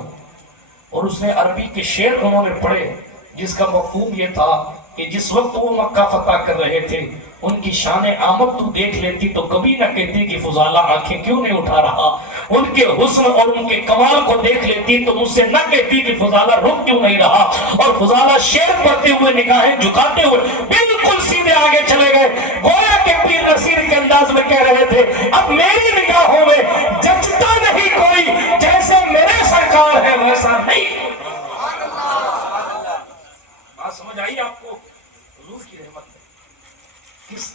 اور اس نے عربی کے شعر انہوں نے پڑھے جس کا مفہوم یہ تھا کہ جس وقت وہ مکہ فتح کر رہے تھے ان کی شان آمد تو دیکھ لیتی تو کبھی نہ کہتی کہ فضالہ آنکھیں کیوں نہیں اٹھا رہا. ان کے حسن اور ان کے کمال کو دیکھ لیتی تو مجھ سے نہ کہتی کہ فضالہ رک کیوں نہیں رہا. اور فضالہ شعر پڑھتے ہوئے نگاہیں جھکاتے ہوئے بالکل سیدھے آگے چلے گئے، گویا کہ پیر نصیر کے انداز میں کہہ رہے تھے اب میری نگاہوں میں جچتا نہیں کوئی، جیسے میرے سرکار ہے ویسا نہیں. بات سمجھ آئی آپ کو؟ حضور کی رحمت ہے.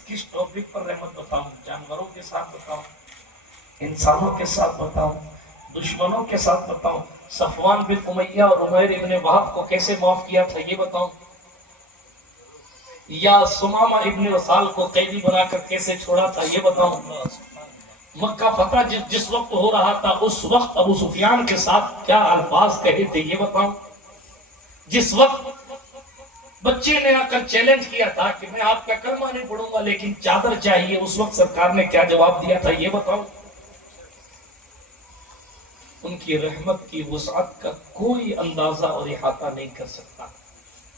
کس ٹاپک پر رحمت بتاؤں؟ جانوروں کے ساتھ بتاؤں، انسانوں کے ساتھ بتاؤں، دشمنوں کے ساتھ بتاؤں؟ صفوان بن امیہ اور عمیر ابن وہب کو کیسے معاف کیا تھا یہ بتاؤں؟ یا سمامہ ابن وصال کو قیدی بنا کر کیسے چھوڑا تھا یہ بتاؤں؟ مکہ فتح جس وقت ہو رہا تھا اس وقت ابو سفیان کے ساتھ کیا الفاظ کہے تھے یہ بتاؤں؟ جس وقت بچے نے آ کر چیلنج کیا تھا کہ میں آپ کا کلمہ نہیں پڑھوں گا لیکن چادر چاہیے، اس وقت سرکار نے کیا جواب دیا تھا یہ بتاؤں؟ ان کی رحمت کی وسعت کا کوئی اندازہ اور احاطہ نہیں کر سکتا.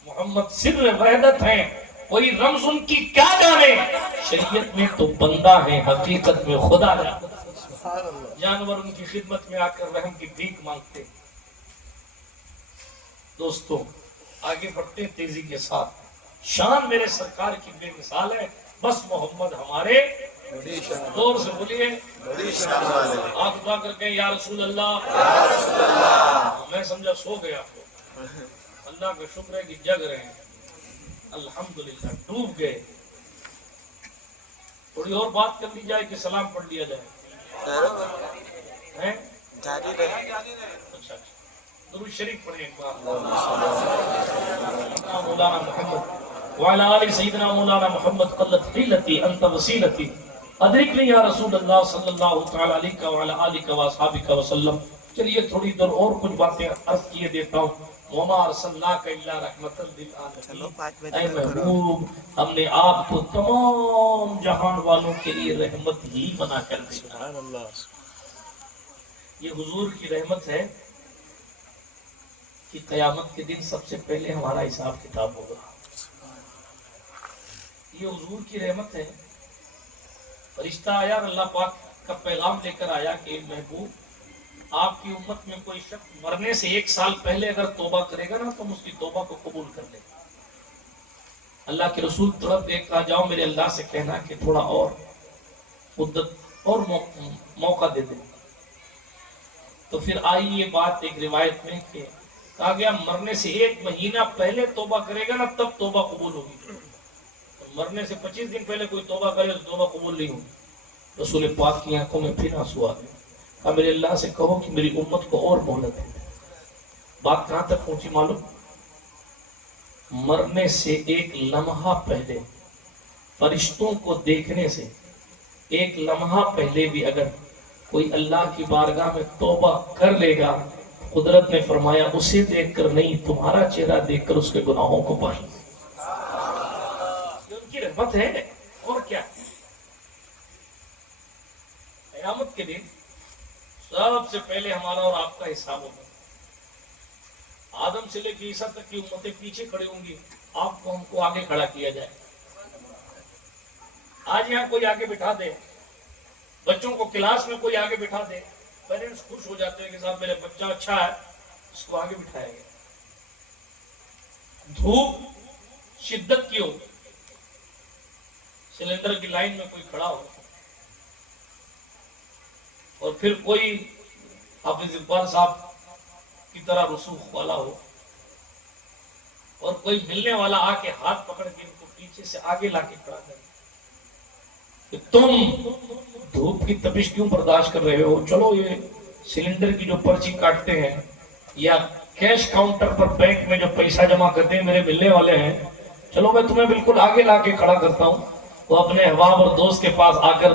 محمد سر وحدت ہیں، کوئی رمز ان کی کیا جانے. شریعت میں تو بندہ ہے، حقیقت میں خدا ہے. جانور ان کی خدمت میں آ کر رحم کی بھیک مانگتے. دوستو آگے بڑھتے تیزی کے ساتھ. شان میرے سرکار کی بے مثال ہے. بس محمد ہمارے دور سے بولیے آپ دعا کر کے یا رسول اللہ. میں سمجھا سو گیا تو اللہ کا شکر ہے کہ جگ رہے ہیں الحمدللہ. ڈوب گئے. تھوڑی اور بات کر لی جائے کہ سلام پڑھ لیا جائے. اچھا درود شریف پڑھیں ایک بار. مولانا محمد وعلى آل سیدنا مولانا محمد قلت حیلتی انت وسیلتی ادرکنی یا رسول اللہ صلی اللہ تعالی علیہ وعلى آلہ واصحابہ وسلم. چلیے تھوڑی دیر اور کچھ باتیں عرض کیے دیتا ہوں. وما ارسلناک الا رحمۃ للعالمین، اے محبوب ہم نے آپ کو تمام جہان والوں کے لیے رحمت ہی بنا کر بھیجا. یہ حضور کی رحمت ہے کہ قیامت کے دن سب سے پہلے ہمارا حساب کتاب ہوگا. یہ حضور کی رحمت ہے. فرشتہ آیا اور اللہ پاک کا پیغام لے کر آیا کہ محبوب آپ کی امت میں کوئی شخص مرنے سے 1 سال پہلے اگر توبہ کرے گا نا تو ہم اس کی توبہ کو قبول کر لیں گے. اللہ کے رسول تڑپ کے کہا جاؤ میرے اللہ سے کہنا کہ تھوڑا اور مدت اور موقع دے دیں. تو پھر آئی یہ بات ایک روایت میں کہ کہا گیا مرنے سے 1 مہینہ پہلے توبہ کرے گا نا تب توبہ قبول ہوگی. مرنے سے 25 دن پہلے کوئی توبہ کرے تو توبہ قبول نہیں ہوگی. رسول پاک کی آنکھوں میں پھر آنسو آ گئے. کہا میرے اللہ سے کہو کہ میری امت کو اور مہلت ہے. بات کہاں تک پہنچی معلوم؟ مرنے سے 1 لمحہ پہلے، فرشتوں کو دیکھنے سے 1 لمحہ پہلے بھی اگر کوئی اللہ کی بارگاہ میں توبہ کر لے گا، قدرت نے فرمایا اسے دیکھ کر نہیں تمہارا چہرہ دیکھ کر اس کے گناہوں کو پائی. یہ ان کی رحمت ہے اور کیا. قیامت کے دن سب سے پہلے ہمارا اور آپ کا حساب ہوگا. آدم سے لے کے عیسیٰ تک کی امتیں پیچھے کھڑے ہوں گی، آپ کو ہم کو آگے کھڑا کیا جائے. آج یہاں کوئی آگے بٹھا دے، بچوں کو کلاس میں کوئی آگے بٹھا دے، پیرنٹس خوش ہو جاتے ہیں کہ صاحب میرا بچہ اچھا ہے، اس کو آگے بٹھایا گیا. دھوپ شدت کی ہو، سلنڈر کی لائن میں کوئی کھڑا ہو اور پھر کوئی حافظ اقبال صاحب کی طرح رسوخ والا ہو اور کوئی ملنے والا آ کے ہاتھ پکڑ کے ان کو پیچھے سے آگے لا کے کھڑا کرے کہ تم دھوپ کی تپش کیوں برداشت کر رہے ہو، چلو یہ سلنڈر کی جو پرچی کاٹتے ہیں یا کیش کاؤنٹر پر بینک میں جو پیسہ جمع کرتے ہیں میرے ملنے والے ہیں، چلو میں تمہیں بالکل آگے لا کے کھڑا کرتا ہوں. وہ اپنے احباب اور دوست کے پاس آ کر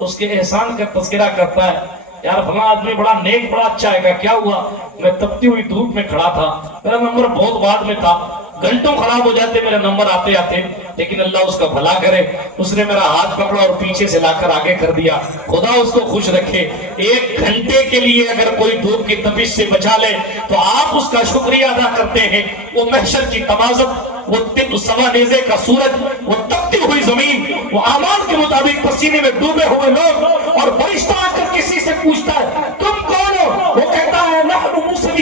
اس کے احسان کا تذکرہ کرتا ہے. یار فلاں آدمی بڑا نیک بڑا اچھا ہے. کیا ہوا؟ میں تپتی ہوئی دھوپ میں کھڑا تھا، میرا نمبر بہت بعد میں تھا، گھنٹوں خراب ہو جاتے میرا نمبر آتے آتے، لیکن اللہ اس کا بھلا کرے، اس نے میرا ہاتھ پکڑا اور پیچھے سے لا کر آگے کر دیا. خدا اس کو خوش رکھے. 1 گھنٹے کے لیے اگر کوئی دھوپ کی تپش سے بچا لے تو آپ اس کا شکریہ ادا کرتے ہیں. وہ محشر کی تمازت، وہ سوا نیزے کا سورج، وہ تپتی ہوئی زمین، وہ اعمال کے مطابق پسینے میں ڈوبے ہوئے لوگ، اور فرشتہ آ کر کسی سے پوچھتا ہے تم کون ہو؟ وہ کہتا ہے نحن موسیٰ،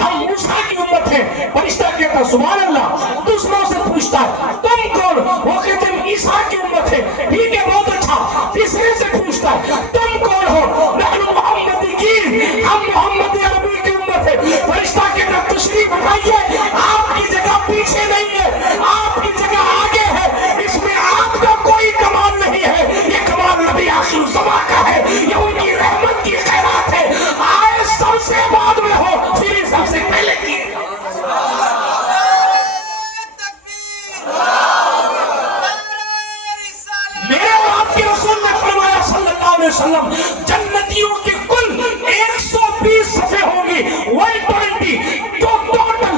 ہم موسیٰ کی امت ہیں. فرشتہ کہتا ہے سبحان اللہ. دوسروں سے پوچھتا ہے تم کون؟ وہ کہتے ہیں عیسیٰ کی امت ہے. ٹھیک ہے بہت اچھا. تیسرے سے پوچھتا ہے تم کون ہو؟ نحن محمدیین، ہم محمد عربی کی امت ہے. فرشتہ کہتا ہے تشریف اٹھائیے، آپ کی جگہ پیچھے نہیں ہے، آپ کی جگہ آگے ہے. اس میں آپ کا کوئی کمال نہیں ہے، یہ کمال نبی آخر الزماں کا ہے. یہ ان کی رحمت کی خیرات ہے. آئے سب سے بعد میں ہو، پھر سب سے پہلے کی. میرے آپ کے رسول نے فرمایا صلی اللہ علیہ وسلم جنتیوں کے کل 120 صفحے ہوں گی، 120 تو ٹوٹل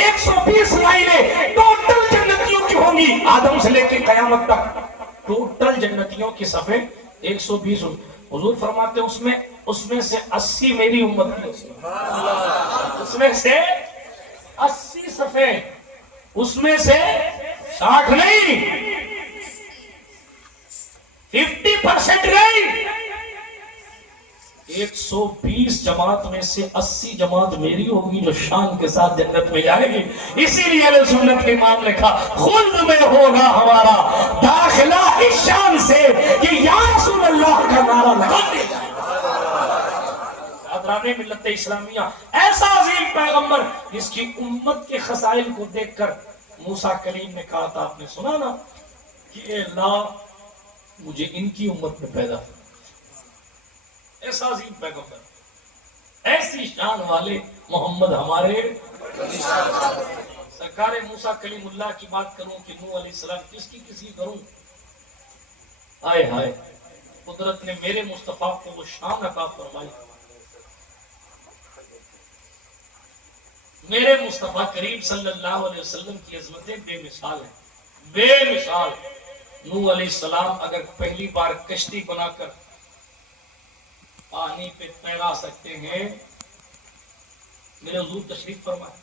120 لائنیں ٹوٹل جنتیوں کی ہوں گی. آدم سے لے کے قیامت تک ٹوٹل جنتیوں کی صفحے 120. حضور فرماتے اس میں سے 80 میری امت کی، اس میں سے 80 صفحے، اس میں سے 60 نہیں، 50% نہیں، 120 جماعت میں سے 80 جماعت میری ہوگی جو شان کے ساتھ جنت میں جائے گی. اسی لیے علیہ سنت کے امام نے کہا خلد میں ہوگا ہمارا داخلہ اس شان سے کہ یا رسول اللہ کا نعرہ لگا دے. حضران ملت اسلامیہ، ایسا عظیم پیغمبر جس کی امت کے خصائل کو دیکھ کر موسیٰ کلیم نے کہا تھا، آپ نے سنا نا کہ اے اللہ مجھے ان کی امت میں پیدا کر. ایسا عظیم پیغمبر، ایسی شان والے محمد ہمارے. سرکار موسیٰ کلیم اللہ کی بات کروں کہ نوح علیہ السلام کس کی کروں؟ آئے ہائے، قدرت نے میرے مصطفیٰ کو وہ شان عطا فرمائی میرے مصطفیٰ کریم صلی اللہ علیہ وسلم کی عظمتیں بے مثال ہیں، بے مثال۔ نوح علیہ السلام اگر پہلی بار کشتی بنا کر پانی پہ تیرا سکتے ہیں، میرے حضور تشریف فرمائے،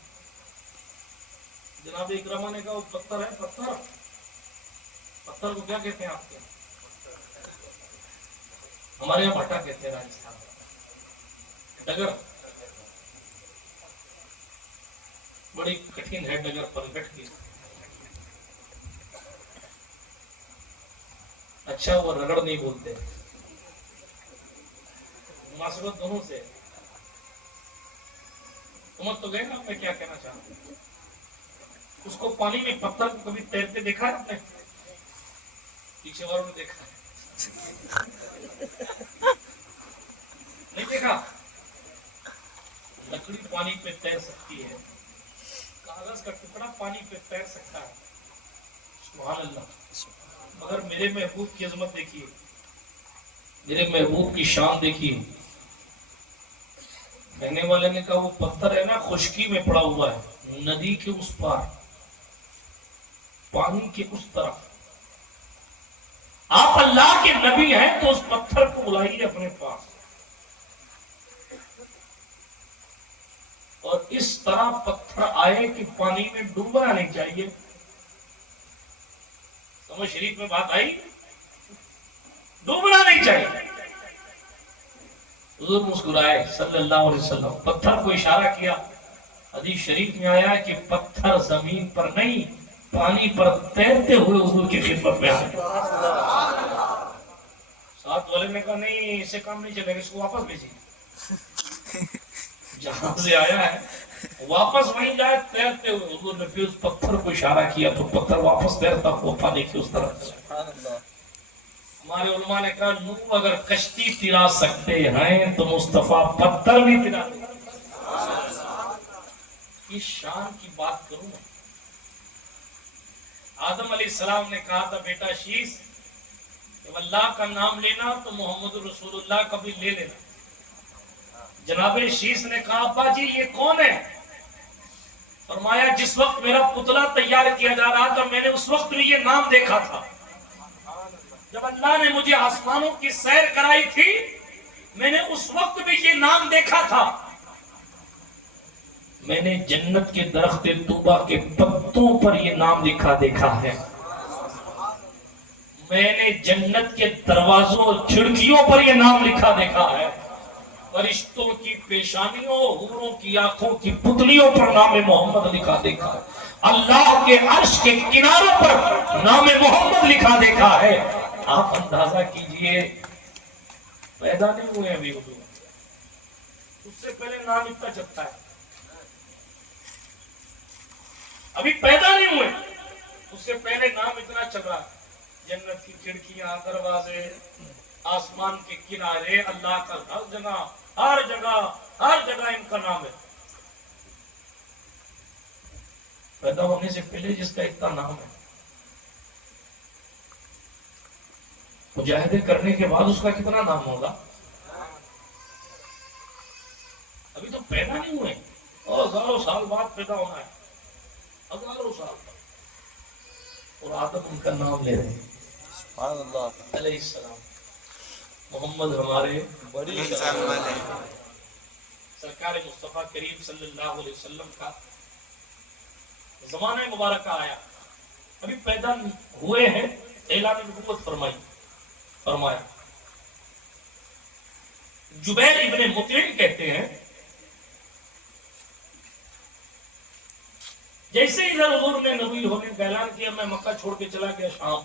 جناب اکرمہ نے کہا وہ پتھر ہے، پتھر پتھر کو کیا کہتے ہیں آپ کے؟ ہمارے یہاں بھٹا کہتے ہیں راجستھان میں، ڈگر، بڑی کٹھن ہے ڈگر پرگٹ کی۔ اچھا وہ رگڑ نہیں بولتے، مناسبت دونوں سے۔ سمجھ تو گئے نا میں کیا کہنا چاہتا ہوں؟ اس کو پانی میں پتھر کو کبھی تیرتے دیکھا ہے آپ نے؟ پیچھے والوں نے دیکھا ہے؟ نہیں دیکھا؟ لکڑی پانی پہ تیر سکتی ہے، کاغذ کا ٹکڑا پانی پہ تیر سکتا ہے، سبحان اللہ۔ مگر میرے محبوب کی عظمت دیکھیے، میرے محبوب کی شان دیکھیے۔ کہنے والے نے کہا وہ پتھر ہے نا خشکی میں پڑا ہوا ہے، ندی کے اس پار، پانی کے اس طرف، آپ اللہ کے نبی ہیں تو اس پتھر کو بلائیے اپنے پاس، اور اس طرح پتھر آئے کہ پانی میں ڈوبنا نہیں چاہیے۔ سمجھ شریف میں بات آئی؟ ڈوبنا نہیں چاہیے۔ حضور مسکرائے صلی اللہ علیہ وسلم، پتھر کو اشارہ کیا۔ حدیث شریف میں آیا کہ پتھر زمین پر نہیں پانی پر تیرتے ہوئے حضور کی خدمت میں آئے۔ ساتھ والے نے کہا نہیں اسے کام نہیں چلے گا، اس کو واپس بھیجیے، جہاں سے آیا ہے واپس وہیں جائے تیرتے ہوئے۔ حضور نے پھر اس پتھر کو اشارہ کیا تو پتھر واپس تیرتا ہوا پانی کی اس طرف۔ ہمارے علماء نے کہا نوح اگر کشتی تیرا سکتے ہیں تو مصطفیٰ پتھر بھی تیرا دے۔ اس شان کی بات کروں میں، آدم علیہ السلام نے کہا تھا بیٹا شیس جب اللہ کا نام لینا تو محمد رسول اللہ کا بھی لے لینا۔ جناب شیس نے کہا ابا جی یہ کون ہے؟ فرمایا جس وقت میرا پتلا تیار کیا جا رہا تھا میں نے اس وقت بھی یہ نام دیکھا تھا، جب اللہ نے مجھے آسمانوں کی سیر کرائی تھی میں نے اس وقت بھی یہ نام دیکھا تھا۔ میں نے جنت کے درخت طوبہ کے پتوں پر یہ نام لکھا دیکھا ہے، میں نے جنت کے دروازوں اور کھڑکیوں پر یہ نام لکھا دیکھا ہے، فرشتوں کی پیشانیوں حوروں کی آنکھوں کی پتلیوں پر نام محمد لکھا دیکھا ہے، اللہ کے عرش کے کناروں پر نام محمد لکھا دیکھا ہے۔ آپ اندازہ کیجئے پیدا نہیں ہوئے ابھی حضور، اس سے پہلے نام اتنا چلتا ہے، ابھی پیدا نہیں ہوئے اس سے پہلے نام اتنا چل رہا ہے۔ جنت کی کھڑکیاں دروازے آسمان کے کنارے اللہ کا ہر جگہ ان کا نام ہے۔ پیدا ہونے سے پہلے جس کا اتنا نام ہے، مجاہدے کرنے کے بعد اس کا کتنا نام ہوگا؟ ابھی تو پیدا نہیں ہوئے، اور ہزاروں سال بعد پیدا ہونا ہے، ہزاروں سال بعد، اور آدم ان کا نام لے رہے ہیں سبحان اللہ علیہ السلام۔ محمد ہمارے بڑی انسان والے سرکار مصطفیٰ کریم صلی اللہ علیہ وسلم کا زمانہ مبارکہ آیا، ابھی پیدا ہوئے ہیں، اعلان نبوت فرمایا۔ جبیر ابن مطعم کہتے ہیں جیسے ہی حضور نے نبی ہونے کا اعلان کیا میں مکہ چھوڑ کے چلا گیا شام۔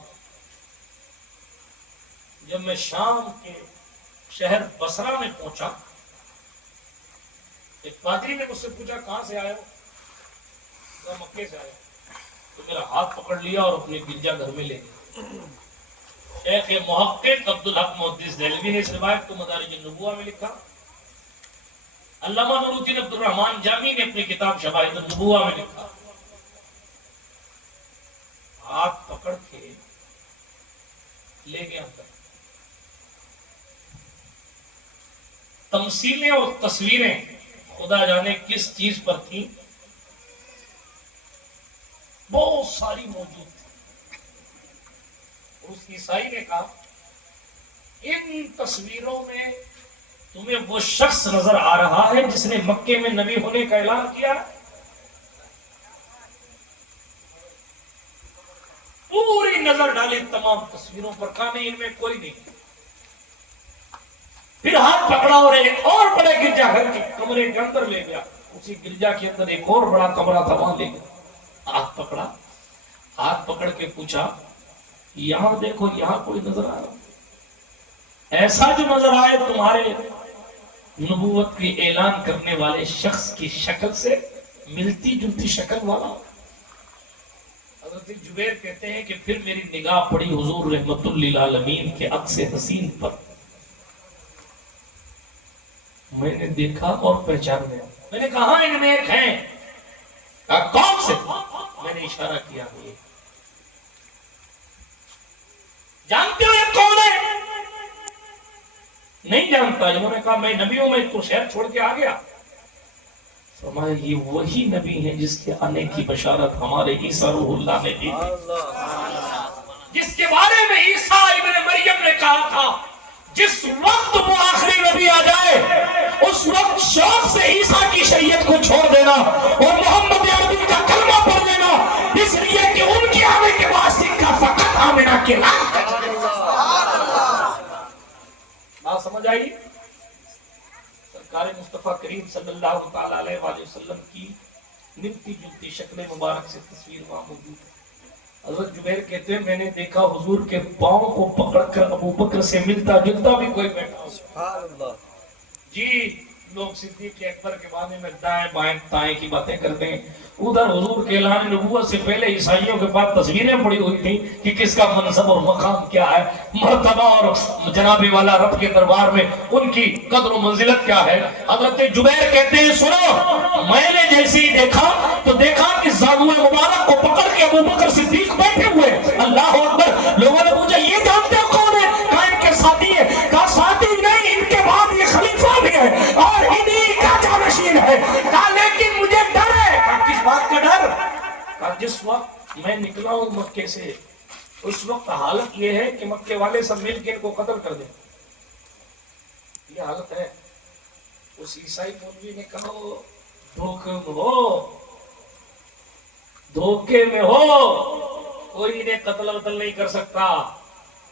جب میں شام کے شہر بصرہ میں پہنچا ایک پادری نے مجھ سے پوچھا کہاں سے آئے ہو؟ میں مکے سے آیا، تو میرا ہاتھ پکڑ لیا اور اپنے گرجا گھر میں لے گیا۔ شیخ محقق عبدالحق محدث دہلوی نے اس روایت کو مدارج النبوہ میں لکھا، علامہ نور الدین عبد الرحمن جامی نے اپنی کتاب شواہد النبوہ میں لکھا۔ ہاتھ پکڑ کے لے گیا اندر، تمثیلیں اور تصویریں خدا جانے کس چیز پر تھیں، بہت ساری موجود تھی. اس عیسائی نے کہا ان تصویروں میں تمہیں وہ شخص نظر آ رہا ہے جس نے مکے میں نبی ہونے کا اعلان کیا. پوری نظر ڈالی تمام تصویروں پر، کہا نہیں ان میں کوئی نہیں. پھر ہاتھ پکڑا اور ایک اور بڑے گرجا گھر کے کمرے کے اندر لے گیا. اسی گرجا کے اندر ایک اور بڑا کمرہ تھا، وہاں لے گیا. ہاتھ پکڑا، ہاتھ پکڑ کے پوچھا یہاں دیکھو یہاں کوئی نظر آ رہا ایسا جو نظر آئے تمہارے نبوت کے اعلان کرنے والے شخص کی شکل سے ملتی جلتی شکل والا. حضرت جبیر کہتے ہیں کہ پھر میری نگاہ پڑی حضور رحمت للعالمین کے عکس حسین پر. میں نے دیکھا اور پہچان لیا. میں نے کہا ان میں ایک ہیں. کہا کون سے؟ میں نے اشارہ کیا یہ. جانتے ہو یہ کون ہے؟ نہیں جانتا. انہوں نے کہا میں نبی ہوں، میں تو شہر چھوڑ کے آ گیا. فرمایا یہ وہی نبی ہیں جس کے آنے کی بشارت ہمارے عیسیٰ روح اللہ نے دی، جس کے بارے میں عیسیٰ ابن مریم نے کہا تھا جس وقت وہ آخری نبی آ جائے اس وقت شوق سے عیسیٰ کی شریعت کو چھوڑ دینا اور محمد عربی کا کلمہ پڑھ لینا، اس لیے کہ ان کے آنے کے بعد سکہ فقط آمنہ کے نام ہے. بات سمجھ آئی؟ سرکار مصطفیٰ کریم صلی اللہ تعالی علیہ وآلہ وسلم کی ملتی جلتی شکل مبارک سے تصویر وہاں موجود ہے. حضرت جبیر کہتے ہیں میں نے دیکھا حضور کے پاؤں کو پکڑ کر ابو بکر سے ملتا جلتا بھی کوئی بیٹھا. سبحان اللہ. جی لوگ صدیق اکبر کے بارے میں دائیں بائیں تائیں کی باتیں کرتے ہیں. ادھر حضور کے اعلان نبوت سے پہلے عیسائیوں کے پاس تصویریں پڑی ہوئی تھیں کہ کس کا منصب اور مقام کیا ہے، مرتبہ اور جناب والا رب کے دربار میں ان کی قدر و منزلت کیا ہے. حضرت جبیر کہتے ہیں سنو میں نے جیسے ہی دیکھا تو دیکھا کہ زانوئے مبارک کو پکڑ کے ابو بکر صدیق بیٹھے ہوئے. اللہ اکبر. لوگوں نے پوچھا یہ جانتے ہو کون ہے؟ کہا ان کے ساتھی ہے. کہا ساتھی نہیں ان کے بعد یہ خلیفہ بھی ہے اور انہی کا جانشین ہے. کہا لیکن مجھے ڈر ہے. کس بات کا ڈر؟ کہا جس وقت میں نکلا ہوں مکے سے اس وقت حالت یہ ہے کہ مکے والے سب مل کے ان کو قتل کر دیں. یہ حالت ہے. اس عیسائی مولوی نے کہا دھوکے میں ہو کوئی انہیں قتل وتل نہیں کر سکتا.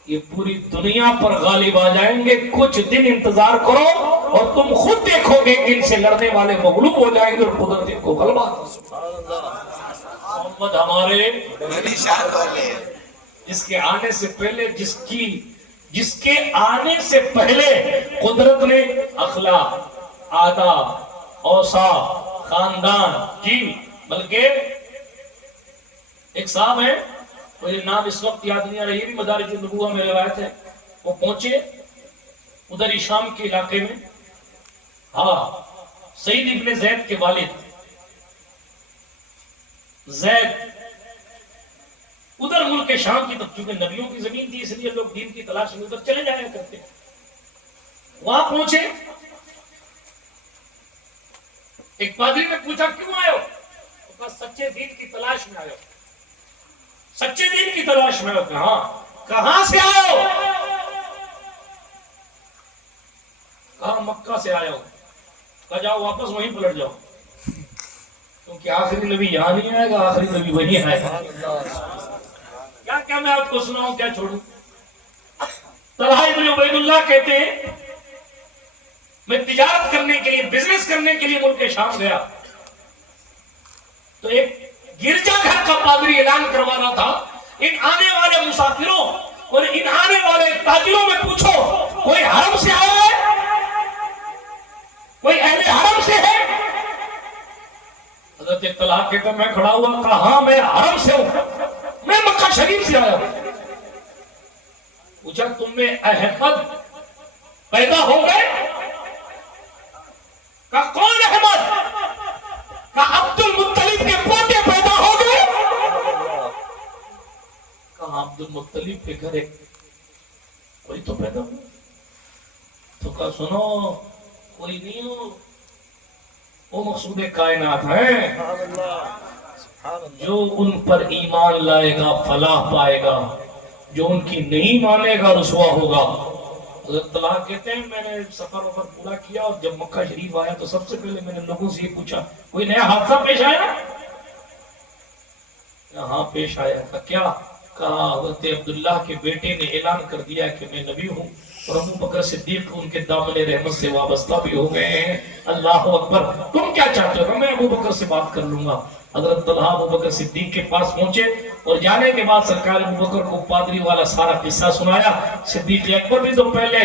یہ پوری دنیا پر غالب آ جائیں گے. کچھ دن انتظار کرو اور تم خود دیکھو گے کہ ان سے لڑنے والے مغلوب ہو جائیں گے اور قدرت ان کو غلبہ. محمد ہمارے جس کے آنے سے پہلے جس کے آنے سے پہلے قدرت نے اخلاق، آداب، اوصاف، خاندان کی، بلکہ ایک صاحب ہے مجھے نام اس وقت یاد نہیں آ رہا، یہ بھی مدارج النبوہ میں روایت ہے. وہ پہنچے ادھر شام کے علاقے میں. ہاں سعید ابن زید کے والد زید ادھر ملک شام کی، تب چونکہ نبیوں کی زمین تھی اس لیے لوگ دین کی تلاش میں ادھر چلے جایا کرتے. وہاں پہنچے. ایک پادری نے پوچھا کیوں آئے ہو؟ تو کہا سچے دین کی تلاش میں آئے ہو. سچے دین کی تلاش میں ہو؟ ہاں. کہاں سے آئے ہو؟ کہا مکہ سے آئے ہو. کہا جاؤ واپس وہیں پلٹ جاؤ کیونکہ آخری نبی یہاں نہیں آئے گا، آخری نبی وہیں آئے گا. کیا میں آپ کو سناؤں کیا چھوڑوں؟ طلحہ بن عبید اللہ کہتے ہیں میں تجارت کرنے کے لیے، بزنس کرنے کے لیے ملک شام گیا تو ایک گرجا گھر کا پادری اعلان کروا رہا تھا ان آنے والے مسافروں اور ان آنے والے تاجروں میں پوچھو کوئی حرم سے آیا ہے، کوئی اہل حرم سے ہے؟ حضرت طلحہ کہتا میں کھڑا ہوا، کہا ہاں میں حرم سے ہوں، میں مکہ شریف سے آیا ہوں. پوچھا تم میں احمد پیدا ہو گئے؟ کہا کون احمد؟ کہا عبد المطلب کے پوتے پیدا ہو گئے. کہا عبد المطلب کے گھر ایک کوئی تو پیدا ہو. تو کہا سنو کوئی نہیں ہو، وہ مقصود کائنات ہیں. جو ان پر ایمان لائے گا فلاح پائے گا، جو ان کی نہیں مانے گا رسوا ہوگا۔ حضرت طلحہ کہتے ہیں میں نے سفر وفر پورا کیا اور جب مکہ شریف آیا تو سب سے پہلے میں نے لوگوں سے یہ پوچھا کوئی نیا حادثہ پیش آیا؟ ہاں پیش آیا تھا۔ کیا؟ کہا حضرت عبداللہ کے بیٹے نے اعلان کر دیا کہ میں نبی ہوں، اور ابو بکر صدیق ان کے دامن رحمت سے وابستہ بھی ہو گئے ہیں۔ اللہ اکبر، تم کیا چاہتے ہو؟ میں ابو بکر سے بات کر لوں گا۔ حضرت طلحہ ابو بکر صدیق کے پاس پہنچے اور جانے کے بعد سرکار ابو بکر کو پادری والا سارا قصہ سنایا۔ صدیق اکبر بھی تو پہلے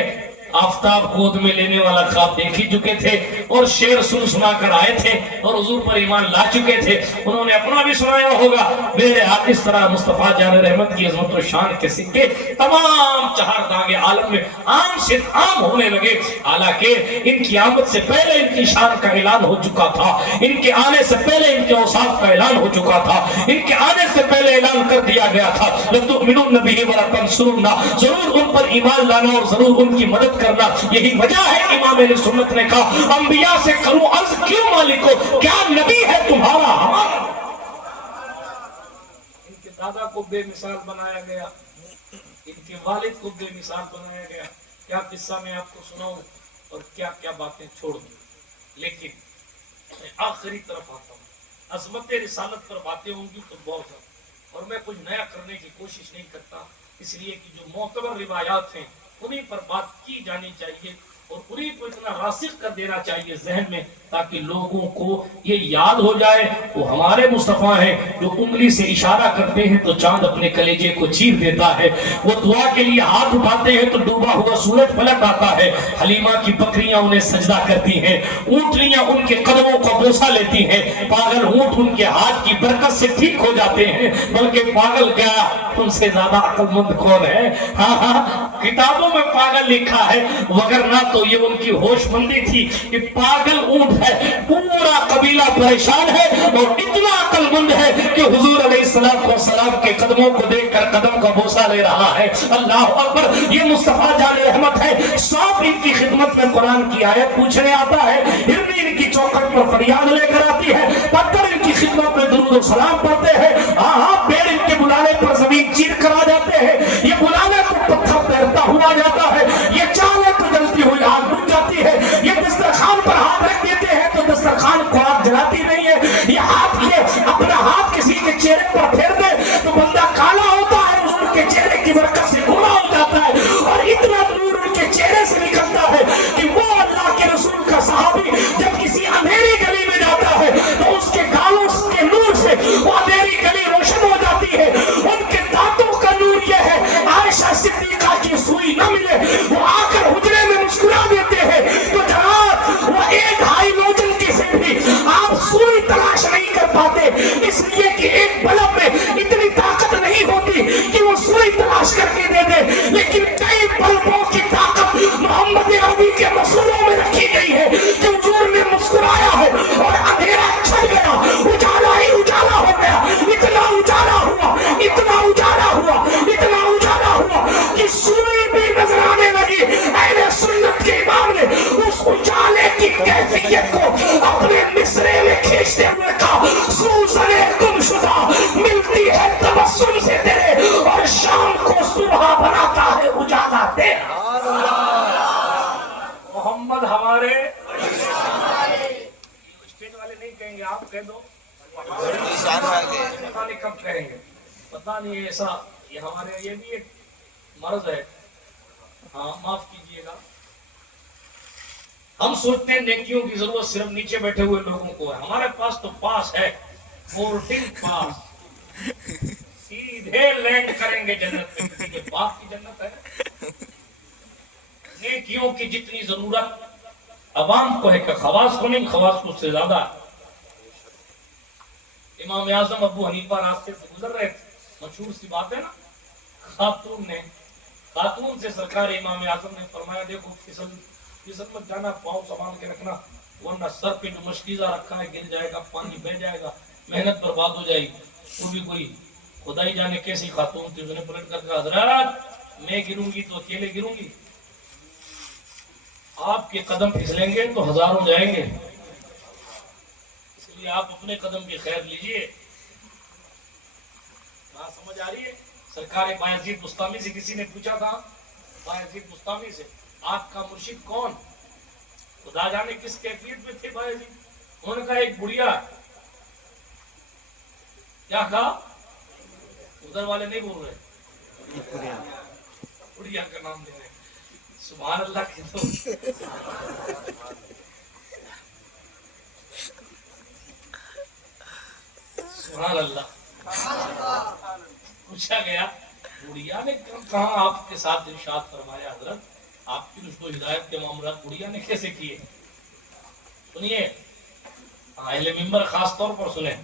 آفتاب گود میں لینے والا خواب دیکھ ہی چکے تھے اور شعر سنا کر آئے تھے اور حضور پر ایمان لا چکے تھے، انہوں نے اپنا بھی سنایا ہوگا۔ میرے آپ اس طرح مصطفیٰ جان رحمت کی عظمت و شان کے سکے تمام چہار داغ عالم میں عام سے عام ہونے لگے، حالانکہ ان کی آمد سے پہلے ان کی شان کا اعلان ہو چکا تھا، ان کے آنے سے پہلے ان کے اوصاف کا اعلان ہو چکا تھا، ان کے آنے سے پہلے اعلان کر دیا گیا تھا لَتُؤْمِنُنَّ بِهِ وَلَتَنْصُرُنَّهُ، ضرور ان پر ایمان لانا اور ضرور ان کی مدد کرنا۔ یہی وجہ ہے امام اہل سنت نے کہا انبیاء سے کروں عرض کیوں مالکو، کیا نبی ہے تمہارا ہمارا؟ ان کے دادا کو بے مثال بنایا گیا، ان کے والد کو بے مثال بنایا گیا، کیا قصہ میں آپ کو سناؤں اور کیا کیا باتیں چھوڑ دوں۔ لیکن میں آخری طرف آتا ہوں، عظمت رسالت پر باتیں ہوں گی تو بہت ہے، اور میں کچھ نیا کرنے کی کوشش نہیں کرتا، اس لیے کہ جو معتبر روایات ہیں انہیں پر بات کی جانی چاہیے اور انہیں کو اتنا راسخ کر دینا چاہیے ذہن میں تاکہ لوگوں کو یہ یاد ہو جائے وہ ہمارے مصطفیٰ ہیں جو انگلی سے اشارہ کرتے ہیں تو چاند اپنے کلیجے کو چیر دیتا ہے، وہ دعا کے لیے ہاتھ اٹھاتے ہیں تو ڈوبا ہوا سورج پلٹ آتا ہے، حلیمہ کی بکریاں انہیں سجدہ کرتی ہیں، اونٹنیاں ان کے قدموں کو بوسہ لیتی ہیں، پاگل اونٹ ان کے ہاتھ کی برکت سے ٹھیک ہو جاتے ہیں، بلکہ پاگل کیا ان سے زیادہ عقل مند کون ہے؟ ہاں کتابوں میں پاگل لکھا ہے، وگرنہ تو یہ ان کی ہوش مندی تھی کہ پاگل اونٹ ہے، پورا قبیلہ پریشان ہے اور اتنا عقل مند ہے کہ حضور علیہ السلام کے قدموں کو دیکھ کر قدم کا بوسہ لے رہا ہے۔ اللہ اکبر، یہ مصطفیٰ جان رحمت ہے۔ سانپ ان کی خدمت میں قرآن کی آیت پوچھنے آتا ہے، ہرنی ان کی چوکھٹ پر فریاد لے کر آتی ہے، پتھر ان کی خدمت میں درود و سلام پڑھتے ہیں، پیڑ ان کے بلانے پر زمین چیر کر آ جاتے ہیں، یہ بلانے تو پتھر تیرتا ہوا جاتا ہے، یہ چاہے تو جلتی ہوئی آگ بجھ جاتی ہے، یہ دسترخوان پر ہاتھ رکھ دیتے ہیں تو دسترخوان کو آگ جلاتی نہیں ہے، یہ اپنا ہاتھ کسی کے چہرے پر پھیر دے تو بندہ کالا ہوتا ہے، حضور کے چہرے کی برکت سے گھوڑا ہو جاتا ہے، اور اتنا نور ان کے چہرے سے نکلتا ہے کہ وہ اللہ کے رسول کا صحابی جب کسی اندھیری گلی میں جاتا ہے تو اس کے گالوں کے نور سے وہ اندھیری گلی روشن ہو جاتی ہے۔ ان کے دانتوں کا نور یہ ہے، عائشہ صدیقہ کی سوئی نہ ملے وہ آ کر حجرے میں مسکرا دیتے ہیں تو جناب وہ ایک ہائی لوجن کی سے بھی آپ سوئی تلاش نہیں کر پاتے، اس لیے کہ ایک بلب میں اتنی طاقت نہیں ہوتی کہ وہ سوئی تلاش کر کے دے دے، لیکن کئی بلبوں کی طاقت محمد عربی کے مسئلوں میں رکھی گئی ہے کہ حضور نے مسکرایا ہے اور اندھیرا چھٹ گیا، اجالا ہی اجالا ہو گیا، اتنا اجالا ہوا، اتنا اجالا ہوا، اتنا اجالا ہوا کہ سوئی بھی نظر آنے لگی۔ اہل سنت کے امام نے اس اجالے کی کیفیت کو اپنے مصرے میں کھینچتے ہوئے کہا سوزنے گم شدہ ملتی ہے تبسم سے تیرے، اور شام کو صبح بناتا ہے اجالا تیرا۔ محمد ہمارے اسٹیج والے نہیں کہیں گے، آپ کہہ دو، پتہ نہیں کب کہیں گے، پتہ نہیں ایسا، یہ ہمارے یہ بھی ایک مرض ہے، ہاں معاف کیجئے گا، ہم سوچتے ہیں نیکیوں کی ضرورت صرف نیچے بیٹھے ہوئے لوگوں کو ہے، ہمارے پاس تو پاس ہے، بورڈنگ پاس، سیدھے لینڈ کریں گے جنت میں، کسی کے باپ کی جنت ہے۔ نیکیوں کی جتنی ضرورت عوام کو ہے کہ خواص کو نہیں، خواص کو سے زیادہ۔ امام اعظم ابو حنیفہ راستے سے گزر رہے تھے، مشہور سی بات ہے نا، خاتون سے سرکار امام اعظم نے فرمایا دیکھو پھسل مت جانا، پاؤں سامان کے رکھنا ورنہ سر پہ جو مشکیزہ رکھا ہے گر جائے گا، پانی بہ جائے گا، محنت برباد ہو جائے گی۔ وہ بھی کوئی خدا ہی جانے کیسی خاتون تھی، اس نے پلٹ کر کہا حضرات میں گروں گی تو اکیلے گروں گی، آپ کے قدم پھسلیں گے تو ہزاروں جائیں گے، اس لیے آپ اپنے قدم کی خیر لیجئے، بات سمجھ آ رہی ہے؟ سرکار بایزید بستامی سے کسی نے پوچھا تھا، بایزید بستامی سے، آپ کا مرشد کون؟ خدا جانے کس کیفیت میں تھے بایزید. انہوں نے کہا ایک بڑھیا. کیا کہا؟ ادھر والے نہیں بول رہے، بڑھیا کا نام لے رہے. سبحان اللہ کے تو سبحان اللہ. پوچھا گیا بڑھیا نے کہاں آپ کے ساتھ ارشاد فرمایا حضرت آپ کی رشد و ہدایت کے معاملات بڑھیا نے کیسے کیے؟ سنیے، اہل منبر خاص طور پر سنیں.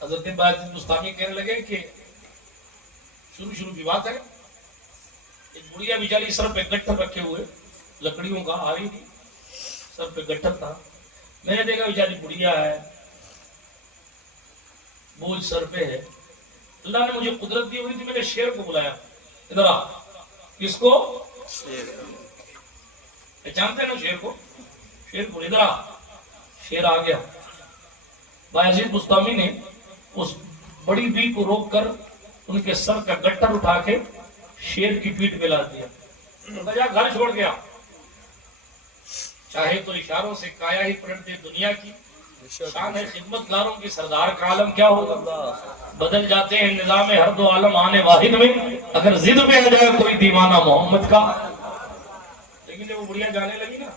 حضرت بایزید بستامی کہنے لگے کہ شروع کی بات ہے، ایک بڑھیا بیچاری سر پہ گٹھر رکھے ہوئے لکڑیوں کا آ رہی تھی، سر پہ گٹھر تھا. میں نے دیکھا بیچاری بڑھیا ہے، بوجھ سر پہ ہے. اللہ نے مجھے قدرت دی ہوئی تھی، میں نے شیر کو بلایا، ادھر آ. کس کو؟ جانتے ہیں نا شیر کو؟ شیر کو ادھر آ. شیر آ گیا. بایزید بستامی نے اس بڑی بی کو روک کر ان کے سر کا گٹر اٹھا کے شیر کی پیٹھ پہ لا دیا. جا گھر چھوڑ گیا. چاہے تو اشاروں سے کایا ہی پلٹ دے دنیا کی. شان ہے خدمت گاروں کی سردار کا عالم کیا ہوگا. بدل جاتے ہیں نظام ہر دو عالم آنے واحد میں، اگر ضد پہ آ جائے کوئی دیوانہ محمد کا. لیکن جب وہ بڑھیا جانے لگی نا،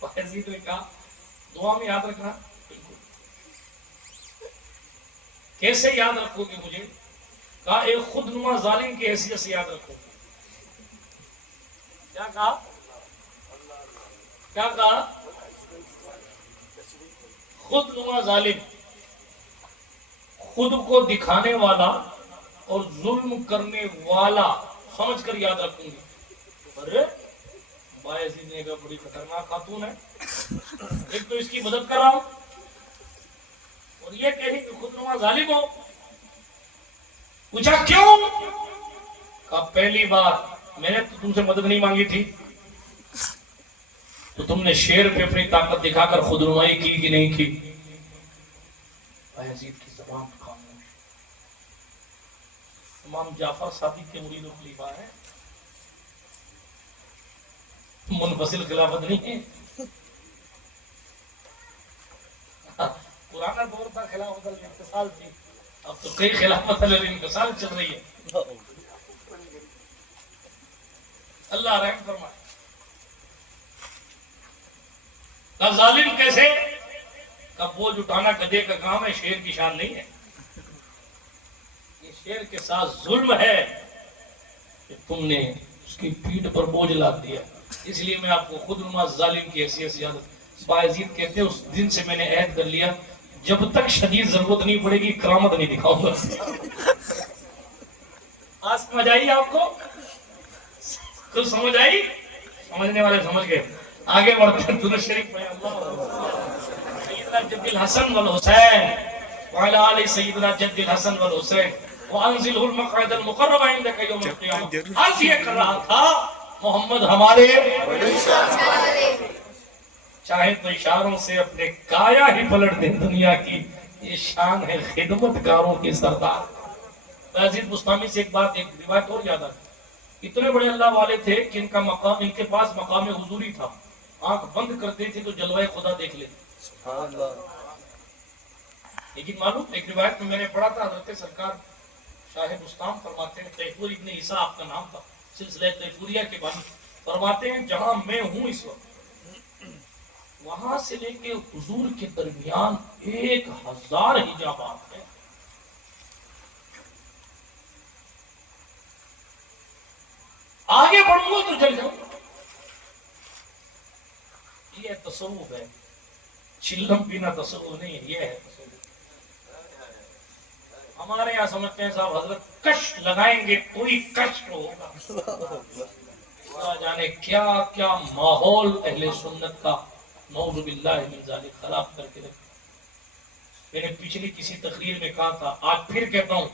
بایزید نے کہا دعا میں یاد رکھنا. کیسے یاد رکھو گے مجھے؟ کہا ایک خود نما ظالم کی حیثیت سے یاد رکھو. کیا کہا؟ کیا کہا؟ خود نما ظالم، خود کو دکھانے والا اور ظلم کرنے والا سمجھ کر یاد رکھوں گی. ارے بایزید نے کہا بڑی خطرناک خاتون ہے، ایک تو اس کی مدد کر رہا ہوں اور یہ کہہ کہ خود نما ظالم ہو. پوچھا کیوں؟ کہا پہلی بات میں نے تو تم سے مدد نہیں مانگی تھی، تو تم نے شیر پہ اپنی طاقت دکھا کر خود نمائی کی کہ نہیں کی؟ بایزید کی زبان خاموش. امام جعفر صادق کے مرید و خلیفہ ہیں، منفصل خلافت نہیں ہے. پرانا دور تھا خلافت الانفصال تھی، اب تو کئی خلافت الانفصال چل رہی ہے. اللہ رحم فرمائے. کا ظالم کیسے؟ کا بوجھ اٹھانا گدھے کا کام ہے، شیر کی شان نہیں ہے. یہ شیر کے ساتھ ظلم ہے کہ تم نے اس کی پیٹھ پر بوجھ لاد دیا. اس لیے میں آپ کو خود نما ظالم کی حیثیت سے یاد. بایزید کہتے ہیں اس دن سے میں نے عہد کر لیا جب تک شدید ضرورت نہیں پڑے گی کرامت نہیں دکھاؤں گا. آج سمجھ آئی آپ کو؟ کچھ سمجھ آئی؟ سمجھنے والے سمجھ گئے. آگے بڑھتے ہیں. درود شریف پڑھیں. سیدنا جد الحسن والحسین وعلى آل سیدنا جد الحسن والحسین وانزلہ المقعد المقرب عندک یوم القیامہ. آج یہ کر رہا تھا محمد ہمارے چاہے تو اشاروں سے اپنے کایا ہی پلٹ دیں دنیا کی. یہ شان ہے خدمت گاروں کی سردار. بایزید بستامی سے ایک بات، ایک روایت اور یاد آتی. اتنے بڑے اللہ والے تھے کہ ان کا مقام، ان کے پاس مقام حضوری تھا. آنکھ بند کرتے تھے تو جلوہ خدا دیکھ لیتے. لیکن معلوم ایک روایت میں نے پڑھا تھا، حضرت سرکار شاہ بستام فرماتے ہیں، تیفور ابن عیسیٰ آپ کا نام تھا، سلسلہ تیفوریہ کے بانی. فرماتے ہیں جہاں میں ہوں اس وقت، وہاں سے لے کے حضور کے درمیان 1000 حجابات ہیں. آگے بڑھوں گا تو جل جاؤں. یہ تصوف ہے. چلم پینا تصوف نہیں ہے، یہ ہے تصوف. ہمارے یہاں سمجھتے ہیں صاحب حضرت کش لگائیں گے کوئی کشٹ ہوگا. جانے کیا کیا ماحول اہل سنت کا نعوذ باللہ من ذالک خراب کر کے رکھا. میں نے پچھلی کسی تقریر میں کہا تھا، آج پھر کہتا ہوں،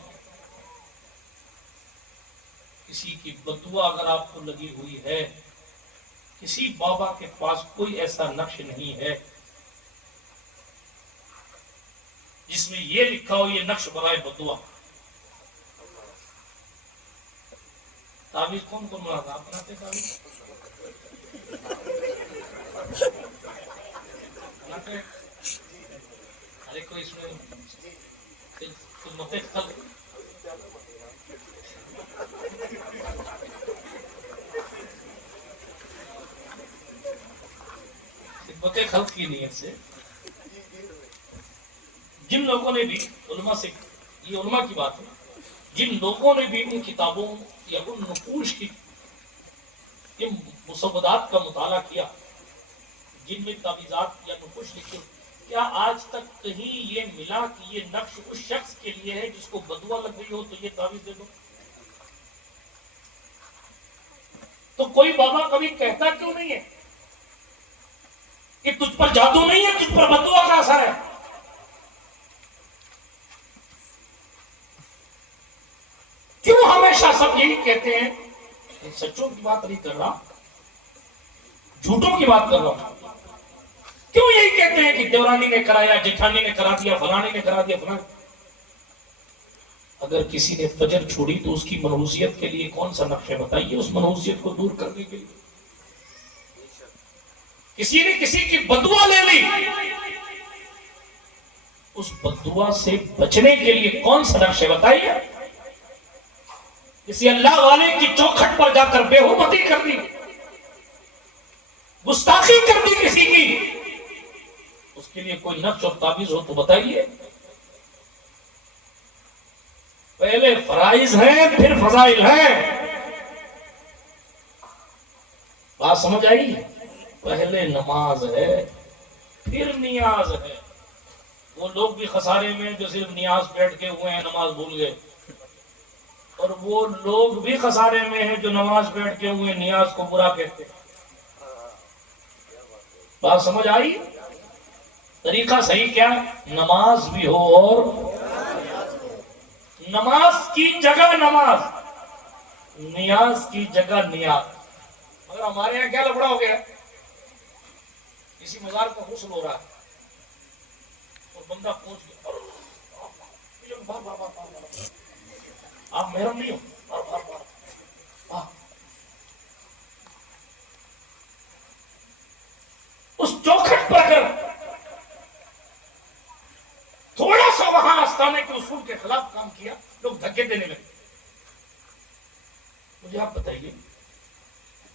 کسی کی بدعا اگر آپ کو لگی ہوئی ہے، کسی بابا کے پاس کوئی ایسا نقش نہیں ہے جس میں یہ لکھا ہو یہ نقش برائے بدعا. تعویذ کون کون بناتا؟ آپ بناتے تعویذ؟ بناتے؟ ارے کوئی اس میں خدمت خلق خلق کی نیت سے جن لوگوں نے بھی علماء سے، یہ علماء کی بات ہے، جن لوگوں نے بھی ان کتابوں یا ان نقوش کی یہ مسودات کا مطالعہ کیا، جن میں تعویذات یا نقوش لکھے، کیا آج تک کہیں یہ ملا کہ یہ نقش اس شخص کے لیے ہے جس کو بدوا لگ گئی ہو تو یہ تعویذ دے دو؟ تو کوئی بابا کبھی کہتا کیوں نہیں ہے کہ تجھ پر جادو نہیں ہے، تجھ پر بدوا کا اثر ہے؟ کیوں ہمیشہ سب یہی کہتے ہیں؟ سچوں کی بات نہیں کر رہا، جھوٹوں کی بات کر رہا ہوں. کیوں یہی کہتے ہیں کہ دیورانی نے کرایا، جٹھانی نے کرا دیا، فلانی نے کرا دیا، فلانی؟ اگر کسی نے فجر چھوڑی تو اس کی منحوسیت کے لیے کون سا نقشہ بتائیے اس منحوسیت کو دور کرنے کے لیے. کسی نے کسی کی بدعا لے لی، اس بدعا سے بچنے کے لیے کون سا نقشہ بتائیے. کسی اللہ والے کی چوکھٹ پر جا کر بے حرمتی کر دی، گستاخی کر دی کسی کی، اس کے لیے کوئی نقش اور تعویذ ہو تو بتائیے. پہلے فرائض ہیں پھر فضائل ہیں. بات سمجھ آئی؟ پہلے نماز ہے پھر نیاز ہے. وہ لوگ بھی خسارے میں جو صرف نیاز بیٹھ کے ہوئے ہیں، نماز بھول گئے، اور وہ لوگ بھی خسارے میں ہیں جو نماز بیٹھ کے ہوئے نیاز کو برا کہتے ہیں. بات سمجھ آئی؟ طریقہ صحیح کیا؟ نماز بھی ہو اور نماز کی جگہ نماز، نیاز کی جگہ نیاز. مگر ہمارے یہاں کیا لفڑا ہو گیا؟ کسی مزار کا غسل ہو رہا ہے اور بندہ پہنچ گیا، آپ محرم نہیں ہو، اس چوکھٹ پر اگر تھوڑا سا وہاں آستانے کے اصول کے خلاف کام کیا، لوگ دھکے دینے لگے. مجھے آپ بتائیے،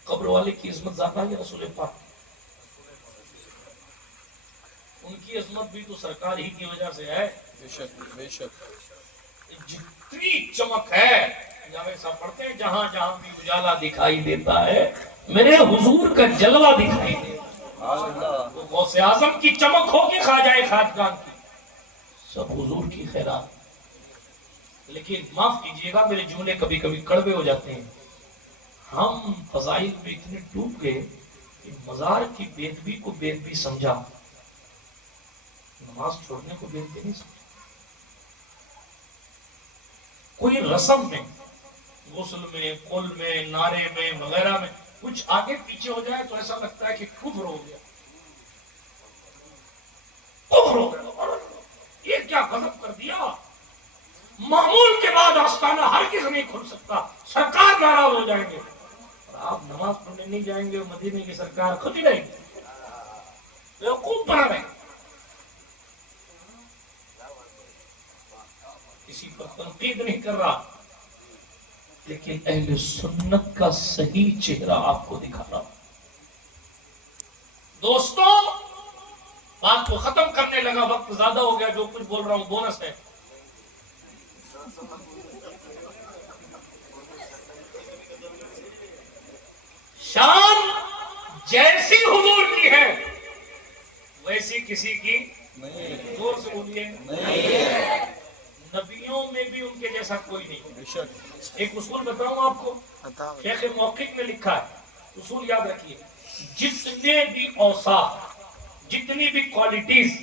قبر والے کی عظمت زیادہ ہے یا رسول پاک؟ ان کی عظمت بھی تو سرکار ہی کی وجہ سے ہے. بے شک بے شک. جتنی چمک ہے، جاوید صاحب پڑھتے ہیں، جہاں جہاں بھی اجالا دکھائی دیتا ہے میرے حضور کا جلوہ دکھائی دیتا ہے. وہ غوث اعظم کی چمک ہوگی، خواجہ خواجگان کی، سب حضور کی خیرات. لیکن معاف کیجئے گا، میرے جملے کبھی کبھی کڑوے ہو جاتے ہیں. ہم فضائل میں اتنے ڈوب گئے کہ مزار کی بے ادبی کو بے ادبی سمجھا، نماز چھوڑنے کو بے ادبی نہیں سمجھا. کوئی رسم میں، غسل میں، قل میں، نعرے میں وغیرہ میں کچھ آگے پیچھے ہو جائے تو ایسا لگتا ہے کہ کفر ہو گیا، کفر ہو گیا. یہ کیا غضب کر دیا؟ معمول کے بعد آستانہ ہر کس نہیں کھل سکتا، سرکار ناراض ہو جائیں گے. اور آپ نماز پڑھنے نہیں جائیں گے، مدینے کی سرکار خود ہی رہے گی. بیوقوف بنا رہے، کسی پر تنقید نہیں کر رہا، لیکن اہل سنت کا صحیح چہرہ آپ کو دکھا رہا. دوستوں، بات کو ختم کرنے لگا، وقت زیادہ ہو گیا. جو کچھ بول رہا ہوں بونس ہے. شان جیسی حضور کی ہے ویسی کسی کی نہیں. زور سے بولیے. نبیوں میں بھی ان کے جیسا کوئی نہیں. ایک اصول بتاؤں آپ کو، شیخ موقف نے لکھا ہے، اصول یاد رکھیے. جتنے بھی اوصاف، جتنی بھی کوالٹیز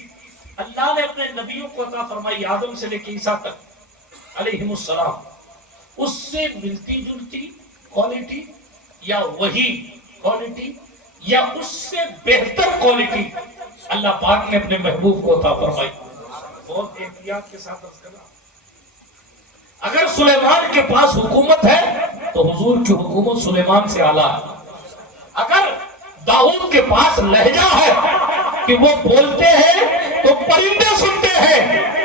اللہ نے اپنے نبیوں کو عطا فرمائی، آدم سے لے کے عیسیٰ تک علیہم السلام، اس سے ملتی جلتی کوالٹی یا وہی کوالٹی یا اس سے بہتر کوالٹی اللہ پاک نے اپنے محبوب کو عطا فرمائی. بہت احتیاط کے ساتھ عرض کرنا، اگر سلیمان کے پاس حکومت ہے تو حضور کی حکومت سلیمان سے اعلیٰ ہے. اگر داؤد کے پاس لہجہ ہے کہ وہ بولتے ہیں تو پرندے سنتے ہیں،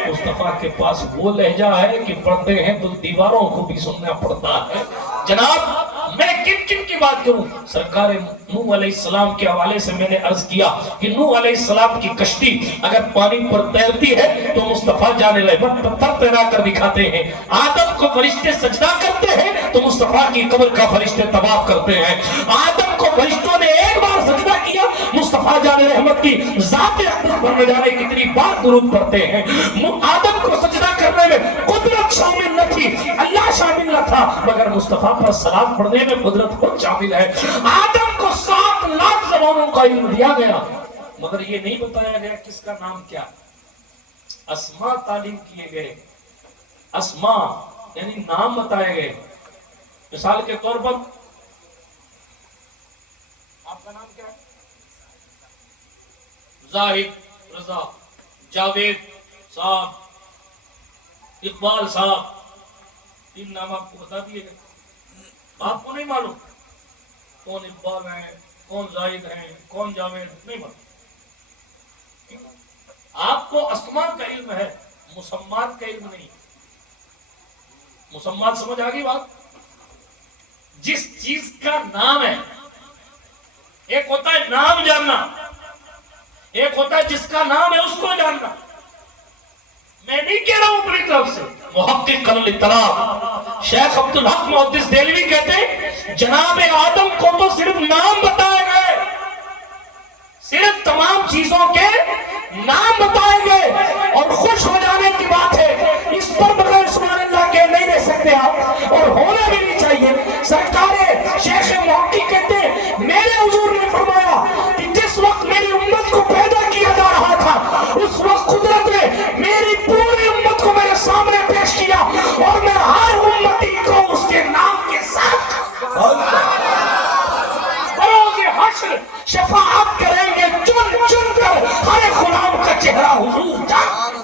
مصطفیٰ کے پاس وہ لہجہ ہے کہ پڑھتے ہیں تو دیواروں کو بھی سننا پڑتا ہے. جناب میں کن کن کی بات کروں؟ سرکار نوح علیہ السلام کے حوالے سے میں نے عرض کیا کہ نوح علیہ السلام کی کشتی اگر پانی پر تیرتی ہے تو مصطفیٰ جانے لگے پتھر تیرا کر دکھاتے ہیں. آدم کو فرشتے سجدہ کرتے ہیں تو مصطفیٰ کی قبر کا فرشتے طواف کرتے ہیں. آدم کو فرشتوں نے ایک بار سجدہ کیا، مصطفیٰ جان رحمت کی ذات اقدس پر نہ جانے کتنی بار درود پڑھتے ہیں. آدم کو سجدہ کرنے میں قدرت شامل نہ تھی، اللہ شامل نہ تھا، مگر مصطفیٰ پر سلام پڑھنے میں قدرت خود شامل ہے. آدم کو 7 لاکھ زبانوں کا علم دیا گیا، مگر یہ نہیں بتایا گیا کس کا نام کیا. اسماء تعلیم کیے گئے، اسماء یعنی نام بتائے گئے. مثال کے طور پر آپ کا نام کیا ہے؟ زاہد، رضا، جاوید صاحب، اقبال صاحب، 3 نام آپ کو بتا دیے گئے. آپ کو نہیں معلوم کون اقبال ہیں، کون زاہد ہیں، کون جاوید، نہیں معلوم. آپ کو اسماء کا علم ہے، مسمات کا علم نہیں. مسمات سمجھ آ گئی بات؟ جس چیز کا نام ہے، ایک ہوتا ہے نام جاننا، ایک ہوتا ہے جس کا نام ہے اس کو جاننا. میں نہیں کہہ رہا ہوں اپنی طرف سے. محقق الاطراف شیخ عبدالحق محدث دہلوی کہتے ہیں جناب آدم کو تو صرف نام بتائے گئے، صرف تمام چیزوں کے نام بتائیں گے اور خوش ہو جانے کی بات ہے. اس پر بغیر سبحان اللہ کے نہیں رہ سکتے آپ، اور ہونا بھی نہیں چاہیے. سرکار شیخ محقق کہتے ہیں میرے حضور نے فرمایا کہ جس وقت میری امت کو پیدا کیا جا رہا تھا اس وقت قدرت نے میری پوری امت کو میرے سامنے پیش کیا اور میں ہر امتی کو اس کے نام کے ساتھ بروز حشر شفاعت کریں گے، چن چن کر ہر غلام کا چہرہ حضور جان.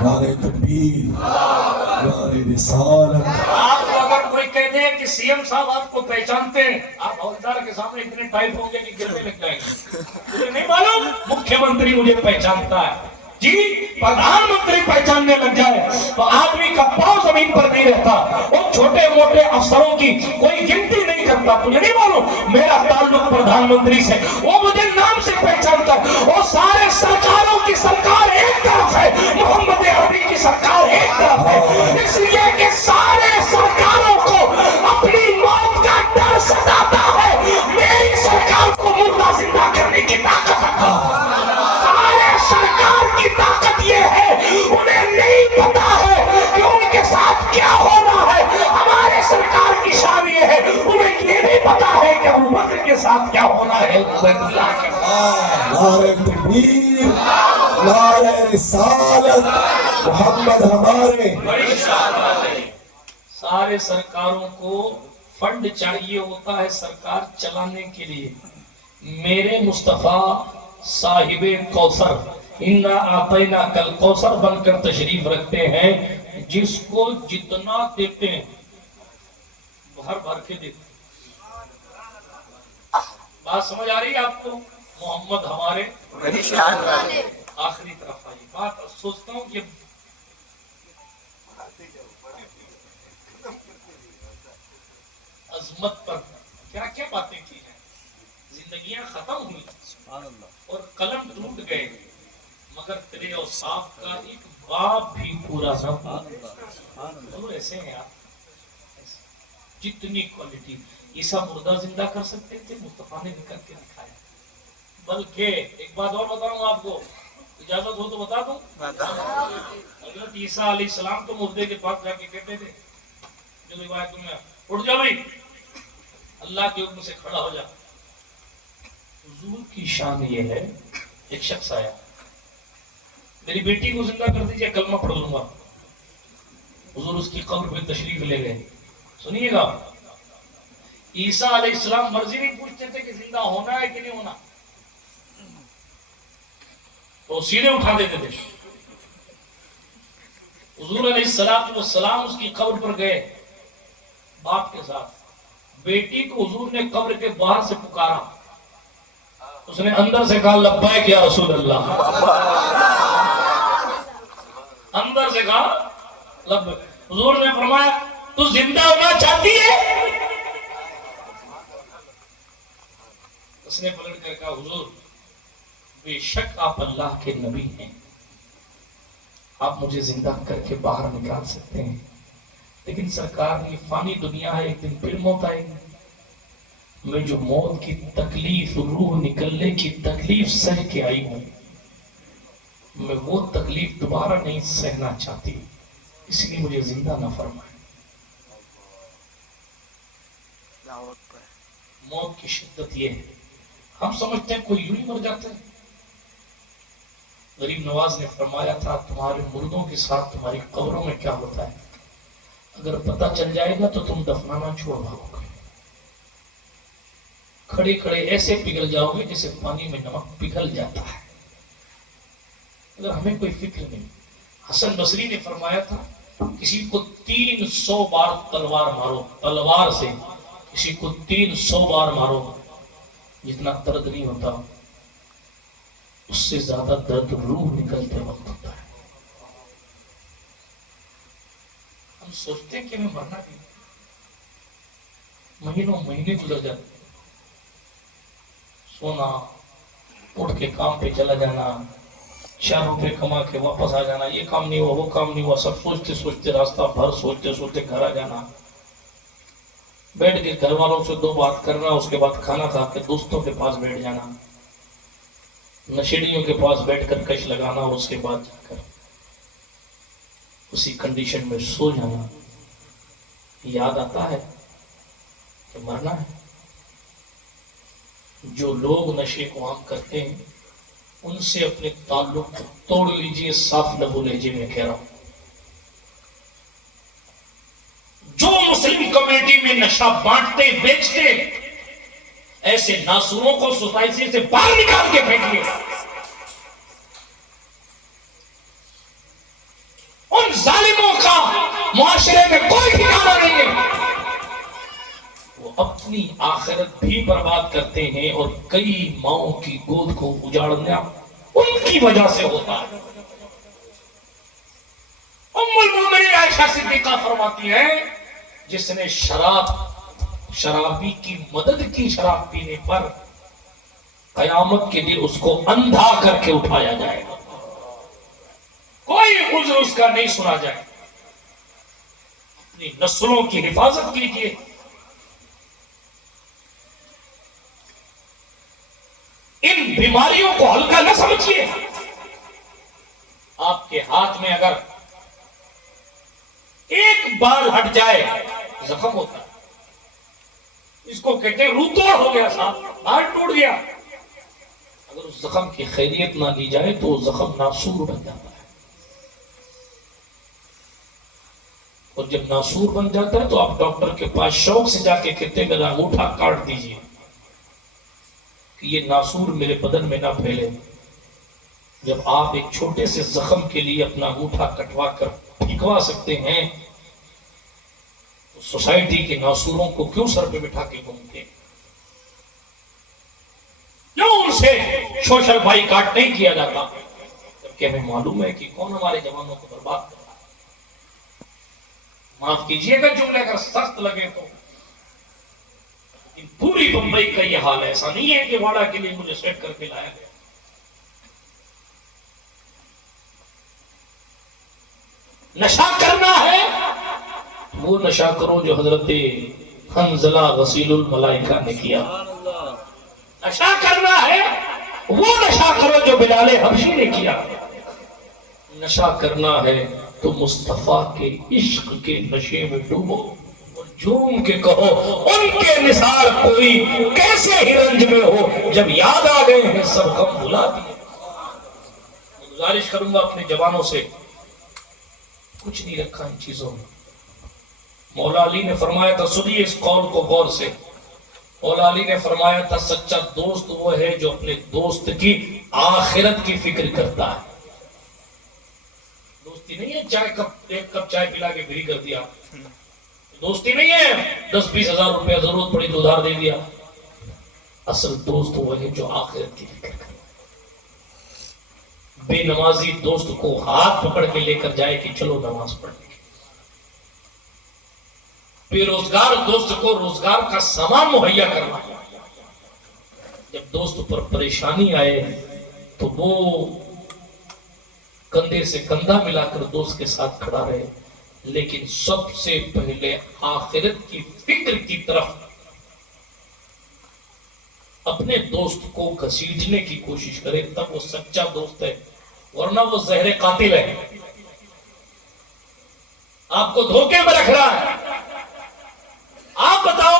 نعرہ تکبیر، نعرہ رسالت. آپ کو اگر کوئی کہہ دے کہ سی ایم صاحب آپ کو پہچانتے ہیں، آپ حوالدار کے سامنے اتنے ٹائپ ہوں گے کہ گرنے لگ جائیں گے. مجھے نہیں معلوم مکھیہ منتری مجھے پہچانتا ہے، جی پردھان منتری پہچاننے لگ جائے تو آدمی کا پاؤں زمین پر نہیں رہتا. ان چھوٹے موٹے افسروں کی کوئی گنتی نہیں کرتا. تجھے نہیں معلوم میرا تعلق پردھان منتری سے، وہ مجھے نام سے پہچانتا ہے. وہ سارے سرکاروں کی سرکار ایک طرف ہے، محمد عربی کی سرکار ایک طرف ہے، اس لیے کہ سارے سرکاروں کو اپنی موت کا ڈر ستاتا ہے. میری سرکار کو مردہ زندہ کرنے کی طاقت رکھتا ہے. سارے سرکار کی طاقت یہ ہے انہیں نہیں پتا ہے کہ ان کے ساتھ کیا ہونا ہے. ہمارے سرکار کی شان یہ ہے انہیں یہ نہیں پتا ہے کہ ابو بکر کے ساتھ کیا ہونا ہے. نعرہ تکبیر، نعرہ رسالت. محمد ہمارے. سارے سرکاروں کو فنڈ چاہیے ہوتا ہے سرکار چلانے کے لیے. میرے مصطفیٰ صاحب کوثر انا آتینا کل کوثر بن کر تشریف رکھتے ہیں. جس کو جتنا دیتے ہیں بھر بھر کے دیتے ہیں. بات سمجھ آ رہی ہے آپ کو؟ محمد ہمارے آخری طرف آئی بات. سوچتا ہوں کہ عظمت پر کیا کیا باتیں کی ہیں. زندگیاں ختم ہوئی اور قلم ٹوٹ گئے، مگر تیرے اوصاف کا ایک باب بھی پورا نہ ہوا. ضرور ایسے ہیں آپ. جتنی کوالٹی عیسیٰ مردہ زندہ کر سکتے تھے، مصطفیٰ نے بھی کر کے دکھایا. بلکہ ایک بات اور بتاؤں آپ کو، اجازت ہو تو بتا دوں. حضرت عیسیٰ علیہ السلام تو مردے کے پاس جا کے کہتے تھے جو روایت میں اٹھ جا بھائی، اللہ کے حکم سے کھڑا ہو جا. حضور کی شان یہ ہے، ایک شخص آیا میری بیٹی کو زندہ کر دیجئے کلمہ پڑھ لوں گا. حضور اس کی قبر پہ تشریف لے گئے. سنیے گا، عیسیٰ علیہ السلام مرضی نہیں پوچھتے تھے کہ زندہ ہونا ہے کہ نہیں ہونا، تو سینے اٹھا دیتے تھے. حضور علیہ الصلوۃ والسلام اس کی قبر پر گئے باپ کے ساتھ. بیٹی کو حضور نے قبر کے باہر سے پکارا. اس نے اندر سے کہا لبیک یا رسول اللہ. اندر سے کہا لبیک. حضور نے فرمایا تو زندہ ہونا چاہتی ہے؟ اس نے پلٹ کر کہا حضور بے شک آپ اللہ کے نبی ہیں, آپ مجھے زندہ کر کے باہر نکال سکتے ہیں, لیکن سرکار یہ فانی دنیا ہے, ایک دن پھر موت آئے گی. میں جو موت کی تکلیف, روح نکلنے کی تکلیف سہ کے آئی ہوں, میں وہ تکلیف دوبارہ نہیں سہنا چاہتی, اس لیے مجھے زندہ نہ فرمائے. موت کی شدت یہ ہے, ہم سمجھتے ہیں کوئی یوں ہی مر جاتا ہے. غریب نواز نے فرمایا تھا تمہارے مردوں کے ساتھ تمہاری قبروں میں کیا ہوتا ہے, اگر پتہ چل جائے گا تو تم دفنانا چھوڑ دو گے, کھڑے کھڑے ایسے پگھل جاؤ گے جیسے پانی میں نمک پگھل جاتا ہے. اگر ہمیں کوئی فکر نہیں. حسن بصری نے فرمایا تھا کسی کو 300 بار تلوار مارو, تلوار سے کسی کو 300 بار مارو, جتنا درد نہیں ہوتا اس سے زیادہ درد روح نکلتے وقت ہوتا ہے. ہم سوچتے ہیں کہ ہمیں مرنا بھی, مہینوں مہینے گزر جاتے, سونا, اٹھ کے کام پہ چلا جانا, 4 روپے کما کے واپس آ جانا, یہ کام نہیں ہوا وہ کام نہیں ہوا, سب سوچتے سوچتے راستہ بھر سوچتے سوچتے گھر آ جانا, بیٹھ کے گھر والوں سے 2 بات کرنا, اس کے بعد کھانا کھا کے دوستوں کے پاس بیٹھ جانا, نشیڑیوں کے پاس بیٹھ کر کش لگانا, اور اس کے بعد جا کر اسی کنڈیشن میں سو جانا. یاد آتا ہے کہ مرنا ہے. جو لوگ نشے کو عام کرتے ہیں ان سے اپنے تعلق کو توڑ لیجئے, صاف لہو لہجے میں کہہ رہا ہوں. جو مسلم کمیونٹی میں نشہ بانٹتے بیچتے ایسے ناسوروں کو سوسائٹی سے باہر نکال کے پھینکیے. ان ظالموں کا معاشرے میں کوئی ٹھکانہ نہیں ہے. وہ اپنی آخرت بھی برباد کرتے ہیں اور کئی ماؤں کی گود کو اجاڑنا ان کی وجہ سے ہوتا ہے. ام المومنین عائشہ صدیقہ فرماتی ہیں جس نے شرابی کی مدد کی شراب پینے پر, قیامت کے دن اس کو اندھا کر کے اٹھایا جائے گا, کوئی عذر اس کا نہیں سنا جائے. اپنی نسلوں کی حفاظت کیجیے. ان بیماریوں کو ہلکا نہ سمجھیے. آپ کے ہاتھ میں اگر ایک بال ہٹ جائے زخم ہوتا ہے. اس کو کہتے ہیں روح توڑ ہو گیا صاحب, ہاتھ ٹوٹ گیا. اگر اس زخم کی خیریت نہ لی جائے تو زخم ناسور بن جاتا ہے, اور جب ناسور بن جاتا ہے تو آپ ڈاکٹر کے پاس شوق سے جا کے کہتے ہیں میرا انگوٹھا کاٹ دیجیے کہ یہ ناسور میرے بدن میں نہ پھیلے. جب آپ ایک چھوٹے سے زخم کے لیے اپنا انگوٹھا کٹوا کر پھینکوا سکتے ہیں تو سوسائٹی کے ناسوروں کو کیوں سر پہ بٹھا کے گھومتے, کیوں ان سے سوشل بائی کاٹ نہیں کیا جاتا, جبکہ ہمیں معلوم ہے کہ کون ہمارے جوانوں کو برباد کر رہا ہے. معاف کیجیے گا جملے اگر سخت لگے تو, پوری بمبئی کا یہ حال ہے. ایسا نہیں ہے کہ واڑا کے لیے مجھے سیٹ کر کے لایا گیا. نشہ کرنا ہے وہ نشہ کرو جو حضرت حنظلہ غسیل الملائکہ نے کیا. نشہ کرنا ہے وہ نشہ کرو جو بلال حبشی نے کیا. نشہ کرنا ہے تو مصطفیٰ کے عشق کے نشے میں ڈوبو, جھوم کے کہو ان کے مثال کوئی کیسے ہی رنج میں ہو, جب یاد آ گئے ہیں سب غم بھلا دیے. گزارش کروں گا اپنے جوانوں سے, کچھ نہیں رکھا ان چیزوں میں. مولا علی نے فرمایا تھا, سنیے اس قول کو غور سے, مولا علی نے فرمایا تھا سچا دوست وہ ہے جو اپنے دوست کی آخرت کی فکر کرتا ہے. دوستی دوستی نہیں ہے چائے کپ ایک کپ چائے پلا کے فری کر دیا، دوستی نہیں ہے 10-20 ہزار روپیہ ضرورت پڑی تو ادھار دے دیا. اصل دوست وہ ہے جو آخرت کی فکر کرے. بے نمازی دوست کو ہاتھ پکڑ کے لے کر جائے کہ چلو نماز پڑھنے. بے روزگار دوست کو روزگار کا سامان مہیا کرنا. جب دوست پر پریشانی آئے تو وہ کندھے سے کندھا ملا کر دوست کے ساتھ کھڑا رہے، لیکن سب سے پہلے آخرت کی فکر کی طرف اپنے دوست کو گھسیٹنے کی کوشش کرے، تب وہ سچا دوست ہے. ورنہ وہ زہر قاتل ہے، آپ کو دھوکے میں رکھ رہا ہے. آپ بتاؤ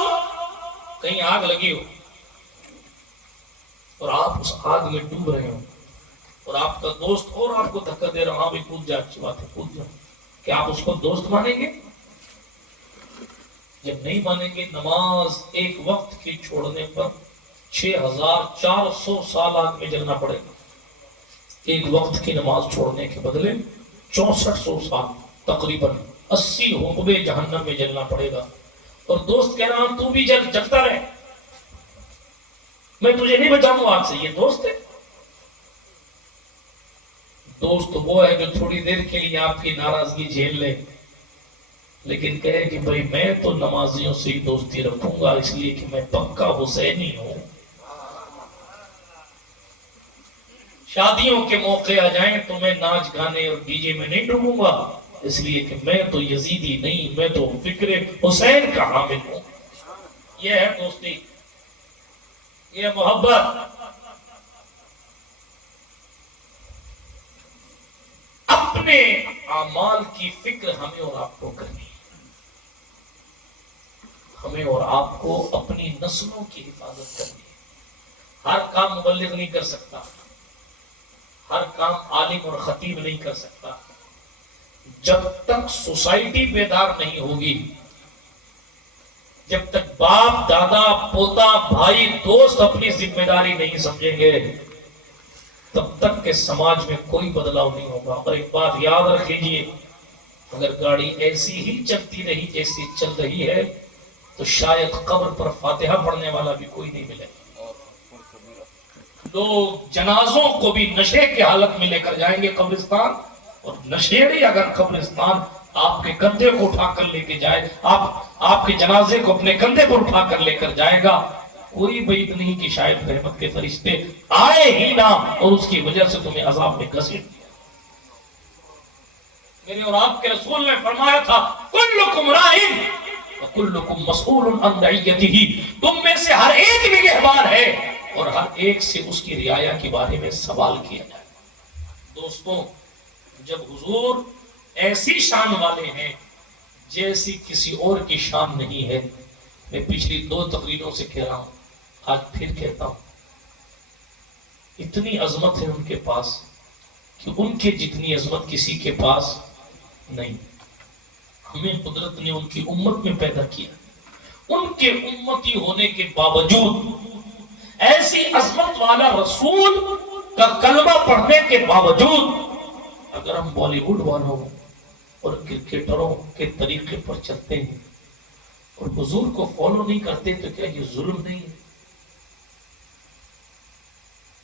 کہیں آگ لگی ہو اور آپ اس آگ میں ڈوب رہے ہو اور آپ کا دوست اور آپ کو دھکا دے رہا، ہاں بھی کود جا، اچھی بات ہے کود جا، کیا آپ اس کو دوست مانیں گے؟ جب نہیں مانیں گے، نماز ایک وقت کی چھوڑنے پر 6400 سال آگ میں جلنا پڑے گا. ایک وقت کی نماز چھوڑنے کے بدلے 6400 سال، تقریباً 80 حقبے جہنم میں جلنا پڑے گا. اور دوست کہہ رہا ہوں تو بھی جلتا رہے، میں تجھے نہیں بچاؤں گا آگ سے. یہ دوست ہے؟ دوست وہ ہے جو تھوڑی دیر کے لیے آپ کی ناراضگی جھیل لے، لیکن کہے کہ بھائی میں تو نمازیوں سے ہی دوستی رکھوں گا، اس لیے کہ میں پکا حسینی ہوں. شادیوں کے موقع آ جائیں تو میں ناچ گانے اور ڈی جے میں نہیں ڈوبوں گا، اس لیے کہ میں تو یزیدی نہیں، میں تو فکر حسین کا حامل ہوں. یہ ہے دوستی، یہ محبت. اپنے اعمال کی فکر ہمیں اور آپ کو کرنی ہے. ہمیں اور آپ کو اپنی نسلوں کی حفاظت کرنی ہے. ہر کام مبلغ نہیں کر سکتا، ہر کام عالم اور خطیب نہیں کر سکتا. جب تک سوسائٹی بیدار نہیں ہوگی، جب تک باپ دادا پوتا بھائی دوست اپنی ذمہ داری نہیں سمجھیں گے، تب تک کہ سماج میں کوئی بدلاؤ نہیں ہوگا. اور ایک بات یاد رکھیے، اگر گاڑی ایسی ہی چلتی رہی جیسی چل رہی ہے تو شاید قبر پر فاتحہ پڑھنے والا بھی کوئی نہیں ملے. لوگ جنازوں کو بھی نشے کی حالت میں لے کر جائیں گے قبرستان، اور نشیڑی اگر قبرستان آپ کے کندھے کو اٹھا کر لے کے جائے، آپ کے جنازے کو اپنے کندھے پر اٹھا کر لے کر جائے گا، کوئی بعید نہیں کہ شاید رحمت کے فرشتے آئے ہی نہ اور اس کی وجہ سے تمہیں عذاب میں گھسیٹ دیا. میرے اور آپ کے رسول نے فرمایا تھا کلکم راعٍ وکلکم مسئول عن رعیتہ، تم میں سے ہر ایک نگہبان ہے اور ہر ایک سے اس کی رعایا کے بارے میں سوال کیا جائے. دوستوں، جب حضور ایسی شان والے ہیں جیسی کسی اور کی شان نہیں ہے، میں پچھلی 2 تقریروں سے کہہ رہا ہوں، آج پھر کہتا ہوں، اتنی عظمت ہے ان کے پاس کہ ان کے جتنی عظمت کسی کے پاس نہیں. ہمیں قدرت نے ان کی امت میں پیدا کیا، ان کے امتی ہونے کے باوجود ایسی عظمت والا رسول کا کلمہ پڑھنے کے باوجود اگر ہم بالی ووڈ والوں اور کرکٹروں کے طریقے پر چلتے ہیں اور حضور کو فالو نہیں کرتے تو کیا یہ ظلم نہیں ہے؟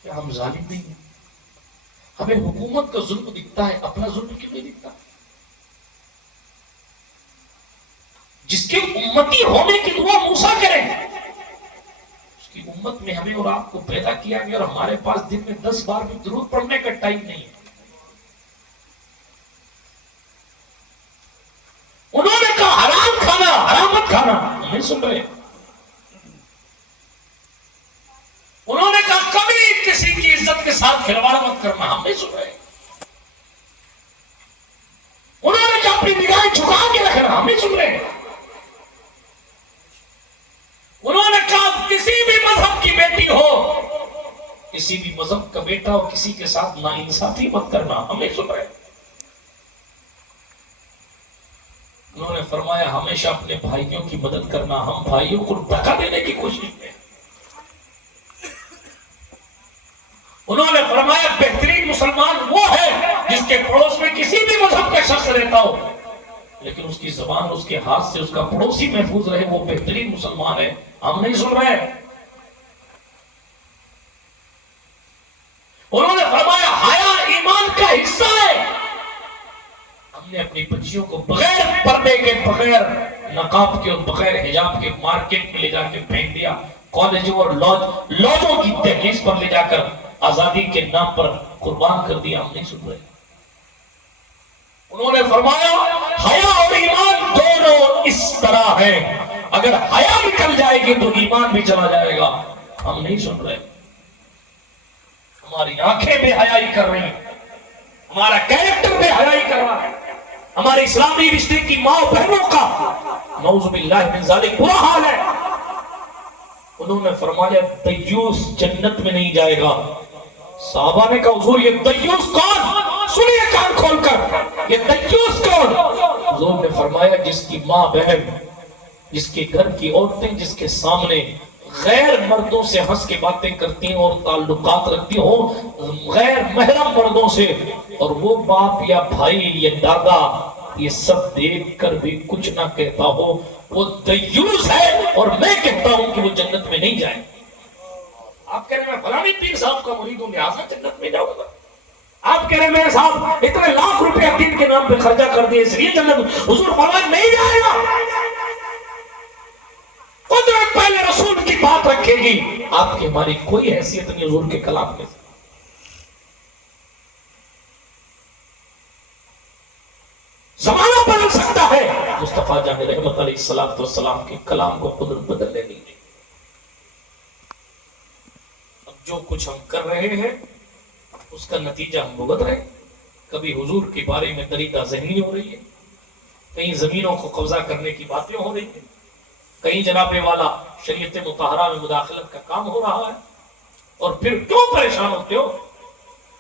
کیا ہم ظالم نہیں ہیں؟ ہمیں حکومت کا ظلم دکھتا ہے، اپنا ظلم کیوں نہیں دکھتا؟ جس کے امتی ہونے کی دعا موسیٰ کریں، اس کی امت میں ہمیں اور آپ کو پیدا کیا گیا، اور ہمارے پاس دن میں 10 بار بھی درود پڑھنے کا ٹائم نہیں ہے. انہوں نے کہا حرام کھانا، حرام مت کھانا، نہیں سن رہے. انہوں نے کہا کبھی کسی کی عزت کے ساتھ کھلواڑ مت کرنا، ہم نہیں سن رہے. انہوں نے کہا اپنی نگاہیں جھکا کے رکھنا، ہم نہیں سن رہے. انہوں نے کہا کسی بھی مذہب کی بیٹی ہو، کسی بھی مذہب کا بیٹا ہو، کسی کے ساتھ ناانصافی مت کرنا، ہم نہیں سن رہے. انہوں نے فرمایا ہمیشہ اپنے بھائیوں کی مدد کرنا، ہم بھائیوں کو دھکا دینے کی کوشش میں. انہوں نے فرمایا بہترین مسلمان وہ ہے جس کے پڑوس میں کسی بھی مذہب کا شخص رہتا ہو لیکن اس کی زبان اس کے ہاتھ سے اس کا پڑوسی محفوظ رہے، وہ بہترین مسلمان ہے. ہم نہیں سن رہے. انہوں نے فرمایا حیا ایمان کا حصہ ہے. ہم نے اپنی بچیوں کو بغیر پردے کے، بغیر نقاب کے اور بغیر حجاب کے مارکیٹ میں لے جا کے پھینک دیا، کالجوں اور لاجوں کی دہلیز پر لے جا کر آزادی کے نام پر قربان کر دیا. ہم نہیں سن رہے. انہوں نے فرمایا حیا اور ایمان دونوں اس طرح ہیں، اگر حیا نکل جائے گی تو ایمان بھی چلا جائے گا. ہم نہیں سن رہے. ہماری آنکھیں بے حیائی کر رہی ہیں، ہمارا کیریکٹر بے حیائی کر رہا ہے، ہمارے اسلامی رشتے کی ماں بہنوں کا نعوذ باللہ من ذالک برا حال ہے. انہوں نے فرمایا دیوس جنت میں نہیں جائے گا. صحابہ نے کہا حضور یہ دیوس کون؟ سنیے کان کھول کر، یہ دیوس کون؟ حضور نے فرمایا جس کی ماں بہن، جس کے گھر کی عورتیں جس کے سامنے غیر مردوں سے ہنس کے باتیں کرتی ہیں اور تعلقات رکھتی ہوں غیر محرم مردوں سے، اور وہ باپ یا بھائی یا دادا یہ سب دیکھ کر بھی کچھ نہ کہتا ہو، وہ دیوس ہے. اور میں کہتا ہوں کہ وہ جنت میں نہیں جائے. آپ کہہ رہے ہیں میں فلانی پیر صاحب کا مرید ہوں لہٰذا جنت میں جاؤں گا. آپ کہہ رہے ہیں میرے صاحب اتنے لاکھ روپے دین کے نام پہ خرچہ کر دیے اس لیے جنت. حضور فرمایا نہیں جائے گا. قدرت پہلے رسول کی بات رکھے گی. آپ کی ہماری کوئی حیثیت نہیں حضور کے کلام کے. زمانہ بدل سکتا ہے، مصطفیٰ جان رحمت علیہ السلام کے کلام کو قدرت بدل لینی ہے. اب جو کچھ ہم کر رہے ہیں اس کا نتیجہ ہم بھگت رہے. کبھی حضور کے بارے میں دریدہ ذہنی ہو رہی ہے، کہیں زمینوں کو قبضہ کرنے کی باتیں ہو رہی ہیں، کہیں جناب والا شریعت مطہرہ میں مداخلت کا کام ہو رہا ہے. اور پھر کیوں پریشان ہوتے ہو؟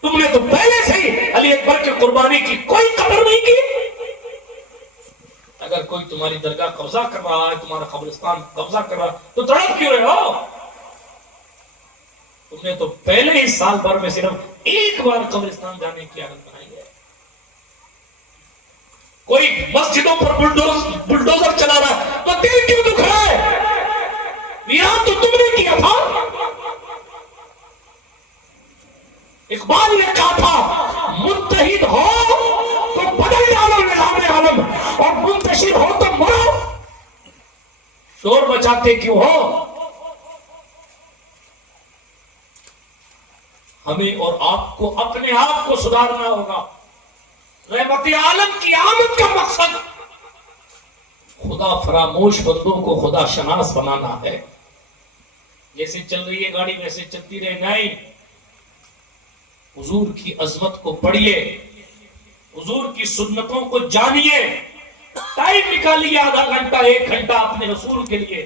تم نے تو پہلے سے ہی علی اکبر کی قربانی کی کوئی قدر نہیں کی. اگر کوئی تمہاری درگاہ قبضہ کر رہا ہے، تمہارا قبرستان قبضہ کر رہا ہے تو تڑپ کیوں رہے ہو؟ تم نے تو پہلے ہی سال بھر میں صرف ایک بار قبرستان جانے کی عادت بنائی ہے. کوئی مسجدوں پر بلڈوزر چلا رہا ہے تو دل کیوں دکھ رہا ہے؟ ویران تو تم نے کیا تھا. اقبال نے کہا تھا متحد ہو تو بدل ڈالو نظام عالم اور منتشر ہو تو مرو. شور بچاتے کیوں ہو؟ ہمیں اور آپ کو اپنے آپ کو سدھارنا ہوگا. رحمت عالم کی آمد کا مقصد خدا فراموش بندوں کو خدا شناس بنانا ہے. جیسے چل رہی ہے گاڑی ویسے چلتی رہے. نہیں، حضور کی عظمت کو پڑھیے، حضور کی سنتوں کو جانیے. ٹائم نکالیے آدھا گھنٹہ ایک گھنٹہ اپنے رسول کے لیے،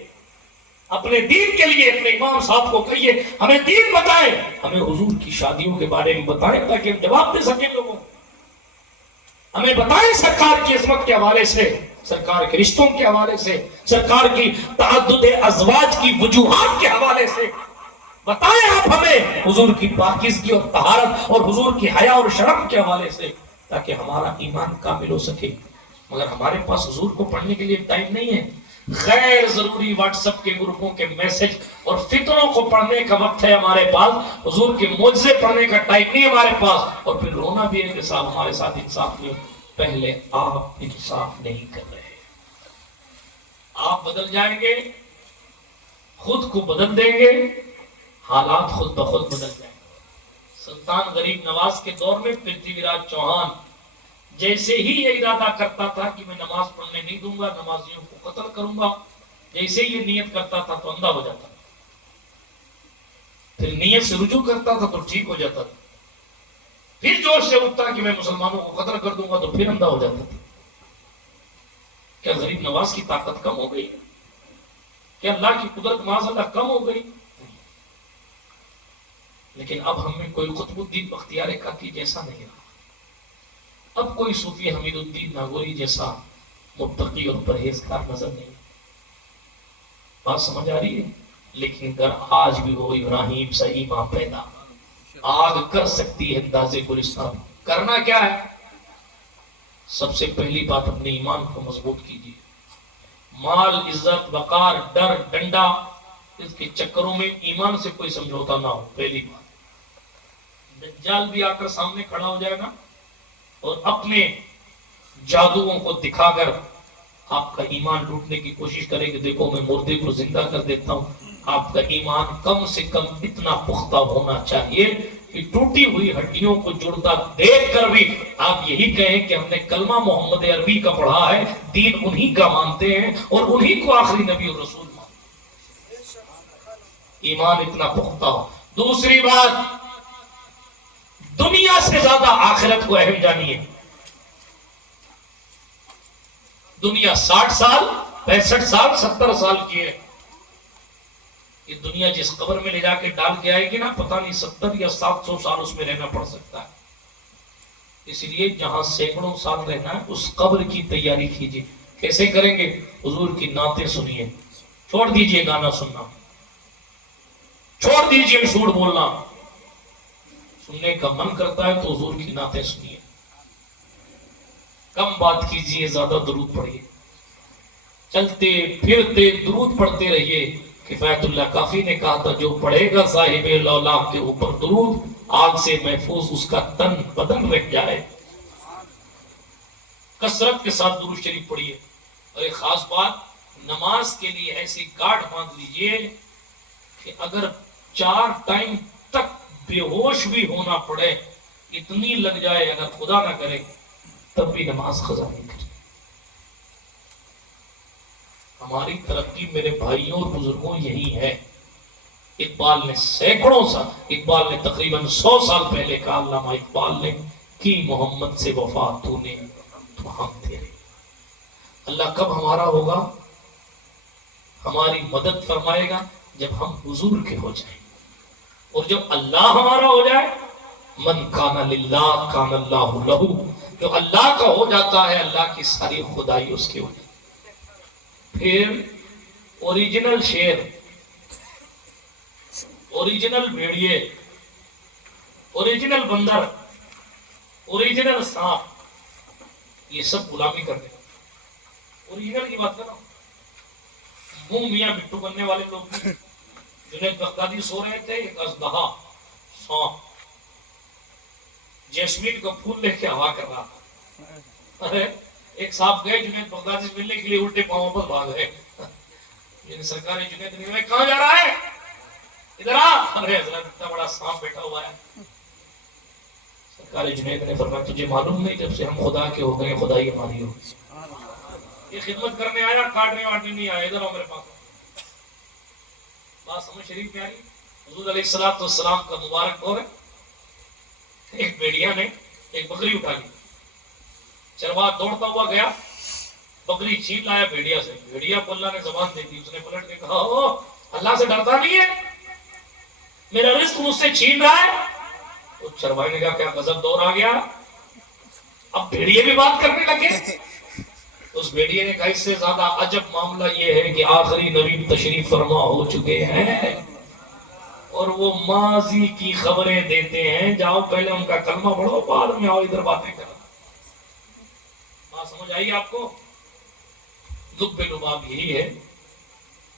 اپنے دین کے لیے. اپنے امام صاحب کو کہیے ہمیں دین بتائیں، ہمیں حضور کی شادیوں کے بارے میں بتائیں تاکہ ہم جواب دے سکیں لوگوں. ہمیں بتائیں سرکار کی عظمت کے حوالے سے، سرکار کے رشتوں کے حوالے سے، سرکار کی تعدد ازواج کی وجوہات کے حوالے سے بتائیں آپ ہمیں حضور کی پاکیزگی اور طہارت اور حضور کی حیا اور شرم کے حوالے سے، تاکہ ہمارا ایمان کامل ہو سکے. مگر ہمارے پاس حضور کو پڑھنے کے لیے ٹائم نہیں ہے. غیر ضروری واٹس ایپ کے گروپوں کے میسج اور فتنوں کو پڑھنے کا وقت ہے ہمارے پاس. حضور کے معجزے پڑھنے کا ٹائم نہیں ہمارے پاس. اور پھر رونا بھی ہے کہ صاحب ہمارے ساتھ انصاف نہیں. پہلے آپ انصاف نہیں کر رہے. آپ بدل جائیں گے، خود کو بدل دیں گے، حالات خود بخود بدل جائیں گے. سلطان غریب نواز کے دور میں پرتھوی راج چوہان جیسے ہی یہ ارادہ کرتا تھا کہ میں نماز پڑھنے نہیں دوں گا، نمازیوں کو قتل کروں گا، جیسے یہ نیت کرتا تھا تو اندھا ہو جاتا تھا. پھر نیت سے رجوع کرتا تھا تو ٹھیک ہو جاتا تھا. پھر جوش سے اٹھتا کہ میں مسلمانوں کو قتل کر دوں گا تو پھر اندھا ہو جاتا تھا. کیا غریب نواز کی طاقت کم ہو گئی؟ کیا اللہ کی قدرت معاذ اللہ کم ہو گئی؟ لیکن اب ہم میں کوئی قطب الدین بختیار کاکی جیسا نہیں رہا. اب کوئی صوفی حمید الدین ناگوری جیسا متقی اور پرہیزگار نظر نہیں. بات سمجھ آ رہی ہے؟ لیکن اگر آج بھی وہ ابراہیم سا ایمان پیدا آگ کر سکتی ہے انداز گلستان کرنا کیا ہے؟ سب سے پہلی بات اپنے ایمان کو مضبوط کیجیے. مال، عزت، وقار، ڈر، ڈنڈا، اس کے چکروں میں ایمان سے کوئی سمجھوتا نہ ہو. پہلی بات، دجال بھی آ کر سامنے کھڑا ہو جائے گا اور اپنے جادوؤں کو دکھا کر آپ کا ایمان لوٹنے کی کوشش کرے کہ دیکھو میں مردے کو زندہ کر دیتا ہوں. آپ کا ایمان کم سے کم اتنا پختہ ہونا چاہیے کہ ٹوٹی ہوئی ہڈیوں کو جڑتا دیکھ کر بھی آپ یہی کہیں کہ ہم نے کلمہ محمد عربی کا پڑھا ہے، دین انہی کا مانتے ہیں اور انہی کو آخری نبی اور رسول مانتے ہیں. ایمان اتنا پختہ ہو. دوسری بات، دنیا سے زیادہ آخرت کو اہم جانیے. دنیا 60 سال 65 سال 70 سال کی ہے. یہ دنیا جس قبر میں لے جا کے ڈال کے آئے گی نا، پتہ نہیں 70 یا 700 سال اس میں رہنا پڑ سکتا ہے. اس لیے جہاں سینکڑوں سال رہنا ہے اس قبر کی تیاری کیجیے. کیسے کریں گے؟ حضور کی نعتیں سنیے. چھوڑ دیجئے گانا سننا، چھوڑ دیجئے جھوٹ بولنا. سننے کا من کرتا ہے تو حضور کی نعتیں سنیے. کم بات کیجیے، زیادہ درود پڑھیے. چلتے پھرتے درود پڑھتے رہیے. کفایت اللہ کافی نے کہا تھا جو پڑھے گا صاحب لولا کے اوپر درود، آگ سے محفوظ اس کا تن بدن رہ جائے. کثرت کے ساتھ درود شریف پڑھیے. اور ایک خاص بات، نماز کے لیے ایسی گارڈ باندھ لیجیے کہ اگر 4 ٹائم تک بے ہوش بھی ہونا پڑے، اتنی لگ جائے اگر خدا نہ کرے تب بھی نماز قضا نہیں کرے. ہماری ترقی میرے بھائیوں اور بزرگوں یہی ہے. اقبال نے سینکڑوں سال، اقبال نے تقریباً 100 سال پہلے کہا، علامہ اقبال نے، کی محمد سے وفا تو نے تو ہم تیرے. اللہ کب ہمارا ہوگا؟ ہماری مدد فرمائے گا جب ہم حضور کے ہو جائیں. اور جب اللہ ہمارا ہو جائے، من کان للہ کان اللہ لہو، جو اللہ کا ہو جاتا ہے اللہ کی ساری خدائی اس کی ہو جاتی. پھر اوریجنل شیر، اوریجنل بھیڑیے، اوریجنل بندر، اوریجنل سانپ، یہ سب غلامی کرتے ہیں. اوریجنل کی بات کر رہا ہوں. منہ میاں مٹھو بننے والے لوگ نہیں. جنید بغدادی سو رہے تھے، ایک اژدہا سانپ جیسمین کا پھول لے کے ہوا کر رہا تھا. ارے ایک صاحب گئے جنید بغدادی سے ملنے کے لیے، الٹے پاؤں پر بھاگ گئے. یعنی سرکار جنید نے کہا کہاں جا رہا ہے؟ ادھر آ. ارے حضرت اتنا بڑا سانپ بیٹھا ہوا ہے. سرکار جنید نے فرمایا تجھے معلوم نہیں جب سے ہم خدا کے ہو گئے خدائی ہماری ہو. یہ خدمت کرنے آیا، کاٹنے واٹنے نہیں آیا. ادھر آؤ میرے پاس. بات سمجھ شریف میں آئی. حضور علیہ السلام کا مبارک دور ہے. ایک بیڑیا نے ایک بکری اٹھا لی. چرواہ دوڑتا ہوا گیا، بکری چھین لایا بھیڑیا سے. بھیڑیا کو اللہ نے زبان دے دی. اس نے پلٹ کے کہا او اللہ سے ڈرتا نہیں ہے؟ میرا رزق مجھ سے چھین رہا ہے. تو چرواہے نے کہا کیا غضب دور آ گیا؟ اب بھیڑیے بھی بات کرنے لگے. اس بھیڑیے نے کہا اس سے زیادہ عجب معاملہ یہ ہے کہ آخری نبی تشریف فرما ہو چکے ہیں اور وہ ماضی کی خبریں دیتے ہیں. جاؤ پہلے ان کا کلمہ پڑھو، بعد میں آؤ ادھر باتیں کرو. بات سمجھ آئی آپ کو؟ لب لباب یہی ہے.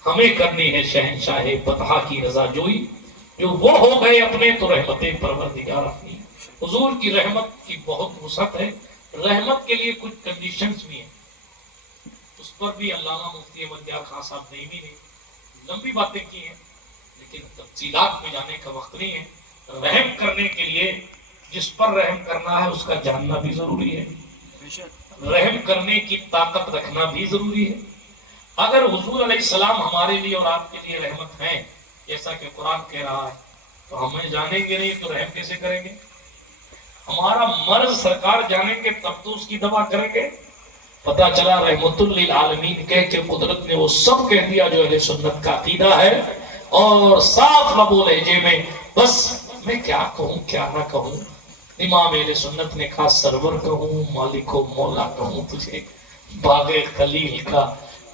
ہمیں کرنی ہے شہنشاہ بطحا کی رضا جوئی. جو وہ ہو گئے اپنے تو رحمت پروردگار اپنی. حضور کی رحمت کی بہت وسعت ہے. رحمت کے لیے کچھ کنڈیشنز بھی ہیں، اس پر بھی علامہ مفتی احمد یار خان صاحب نے بھی لمبی باتیں کی ہیں، لیکن تفصیلات میں جانے کا وقت نہیں ہے. رحم کرنے کے لیے جس پر رحم کرنا ہے اس کا جاننا بھی ضروری ہے. رحم کرنے کی طاقت رکھنا بھی ضروری ہے. اگر حضور علیہ السلام ہمارے لیے اور آپ کے لیے رحمت ہیں جیسا کہ قرآن کہہ رہا ہے، تو ہمیں جانیں گے نہیں تو رحم کیسے کریں گے؟ ہمارا مرض سرکار جانیں گے تب تو اس کی دوا کریں گے. پتا چلا رحمت للعالمین کہہ کے قدرت نے وہ سب کہہ دیا جو اہل سنت کا عقیدہ ہے، اور صاف لب و لہجے میں. بس میں کیا کہوں کیا نہ کہوں. امام اہل سنت نے کہا سرور کہوں، مالک و مولا کہوں تجھے، باغ خلیل کا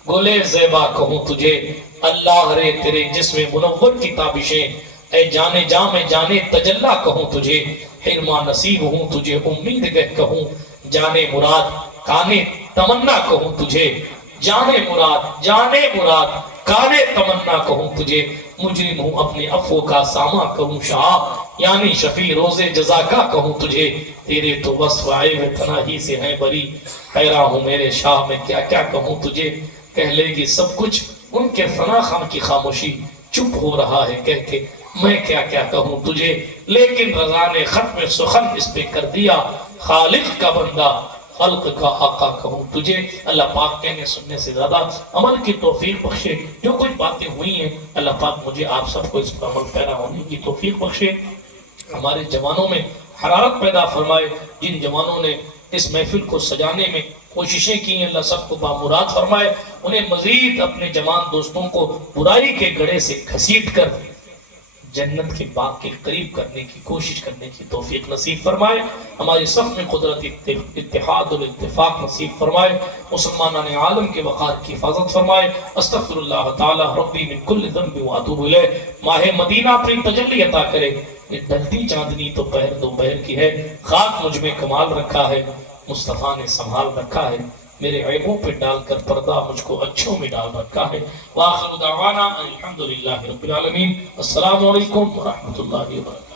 گلے زیبا کہوں تجھے. اللہ رے تیرے جسم منور کی تابشیں، اے جانے جا میں جانے تجلا کہوں تجھے. حرما نصیب ہوں تجھے امید گہ کہوں جانے مراد کانے تمنا کہوں تجھے جانے مراد کانے تمنا کہوں تجھے مجرم ہوں اپنے عفو کا سامہ کہوں شاہ یعنی شفیع روز جزا کا کہوں تجھے تیرے تو وصف آئے وہ تنہی سے ہیں بری حیران ہوں میرے شاہ میں کیا کیا کہوں تجھے کہہ لے گی سب کچھ ان کے ثنا خان کی خاموشی چپ ہو رہا ہے کہہ کے میں کیا کیا کہوں تجھے لیکن رضا نے ختم سخن اس پہ کر دیا خالق کا بندہ خلق کا آقا کہوں تجھے اللہ پاک کہنے سننے سے زیادہ عمل کی توفیق بخشے جو کچھ باتیں ہوئی ہیں اللہ پاک مجھے آپ سب کو اس پر عمل پیرا ہونے کی توفیق بخشے ہمارے جوانوں میں حرارت پیدا فرمائے جن جوانوں نے اس محفل کو سجانے میں کوششیں کی ہیں اللہ سب کو بامراد فرمائے انہیں مزید اپنے جوان دوستوں کو برائی کے گڑھے سے گھسیٹ کر جنت کے باغ کے قریب کرنے کی کوشش کرنے کی توفیق نصیب فرمائے ہماری صف میں قدرت اتحاد اور اتفاق نصیب فرمائے مسلمانان عالم کے وقار کی حفاظت فرمائے استغفر اللہ تعالی ربی من کل ذنب واتوب الیہ ماہ مدینہ اپنی تجلی عطا کرے یہ ڈھلتی چاندنی تو پہر دوپہر کی ہے خاک مجھ میں کمال رکھا ہے مصطفیٰ نے سنبھال رکھا ہے میرے عیبوں پہ ڈال کر پردہ مجھ کو اچھوں میں ڈال رکھا ہے وآخر دعوانا الحمدللہ رب العالمین السلام علیکم ورحمۃ اللہ وبرکاتہ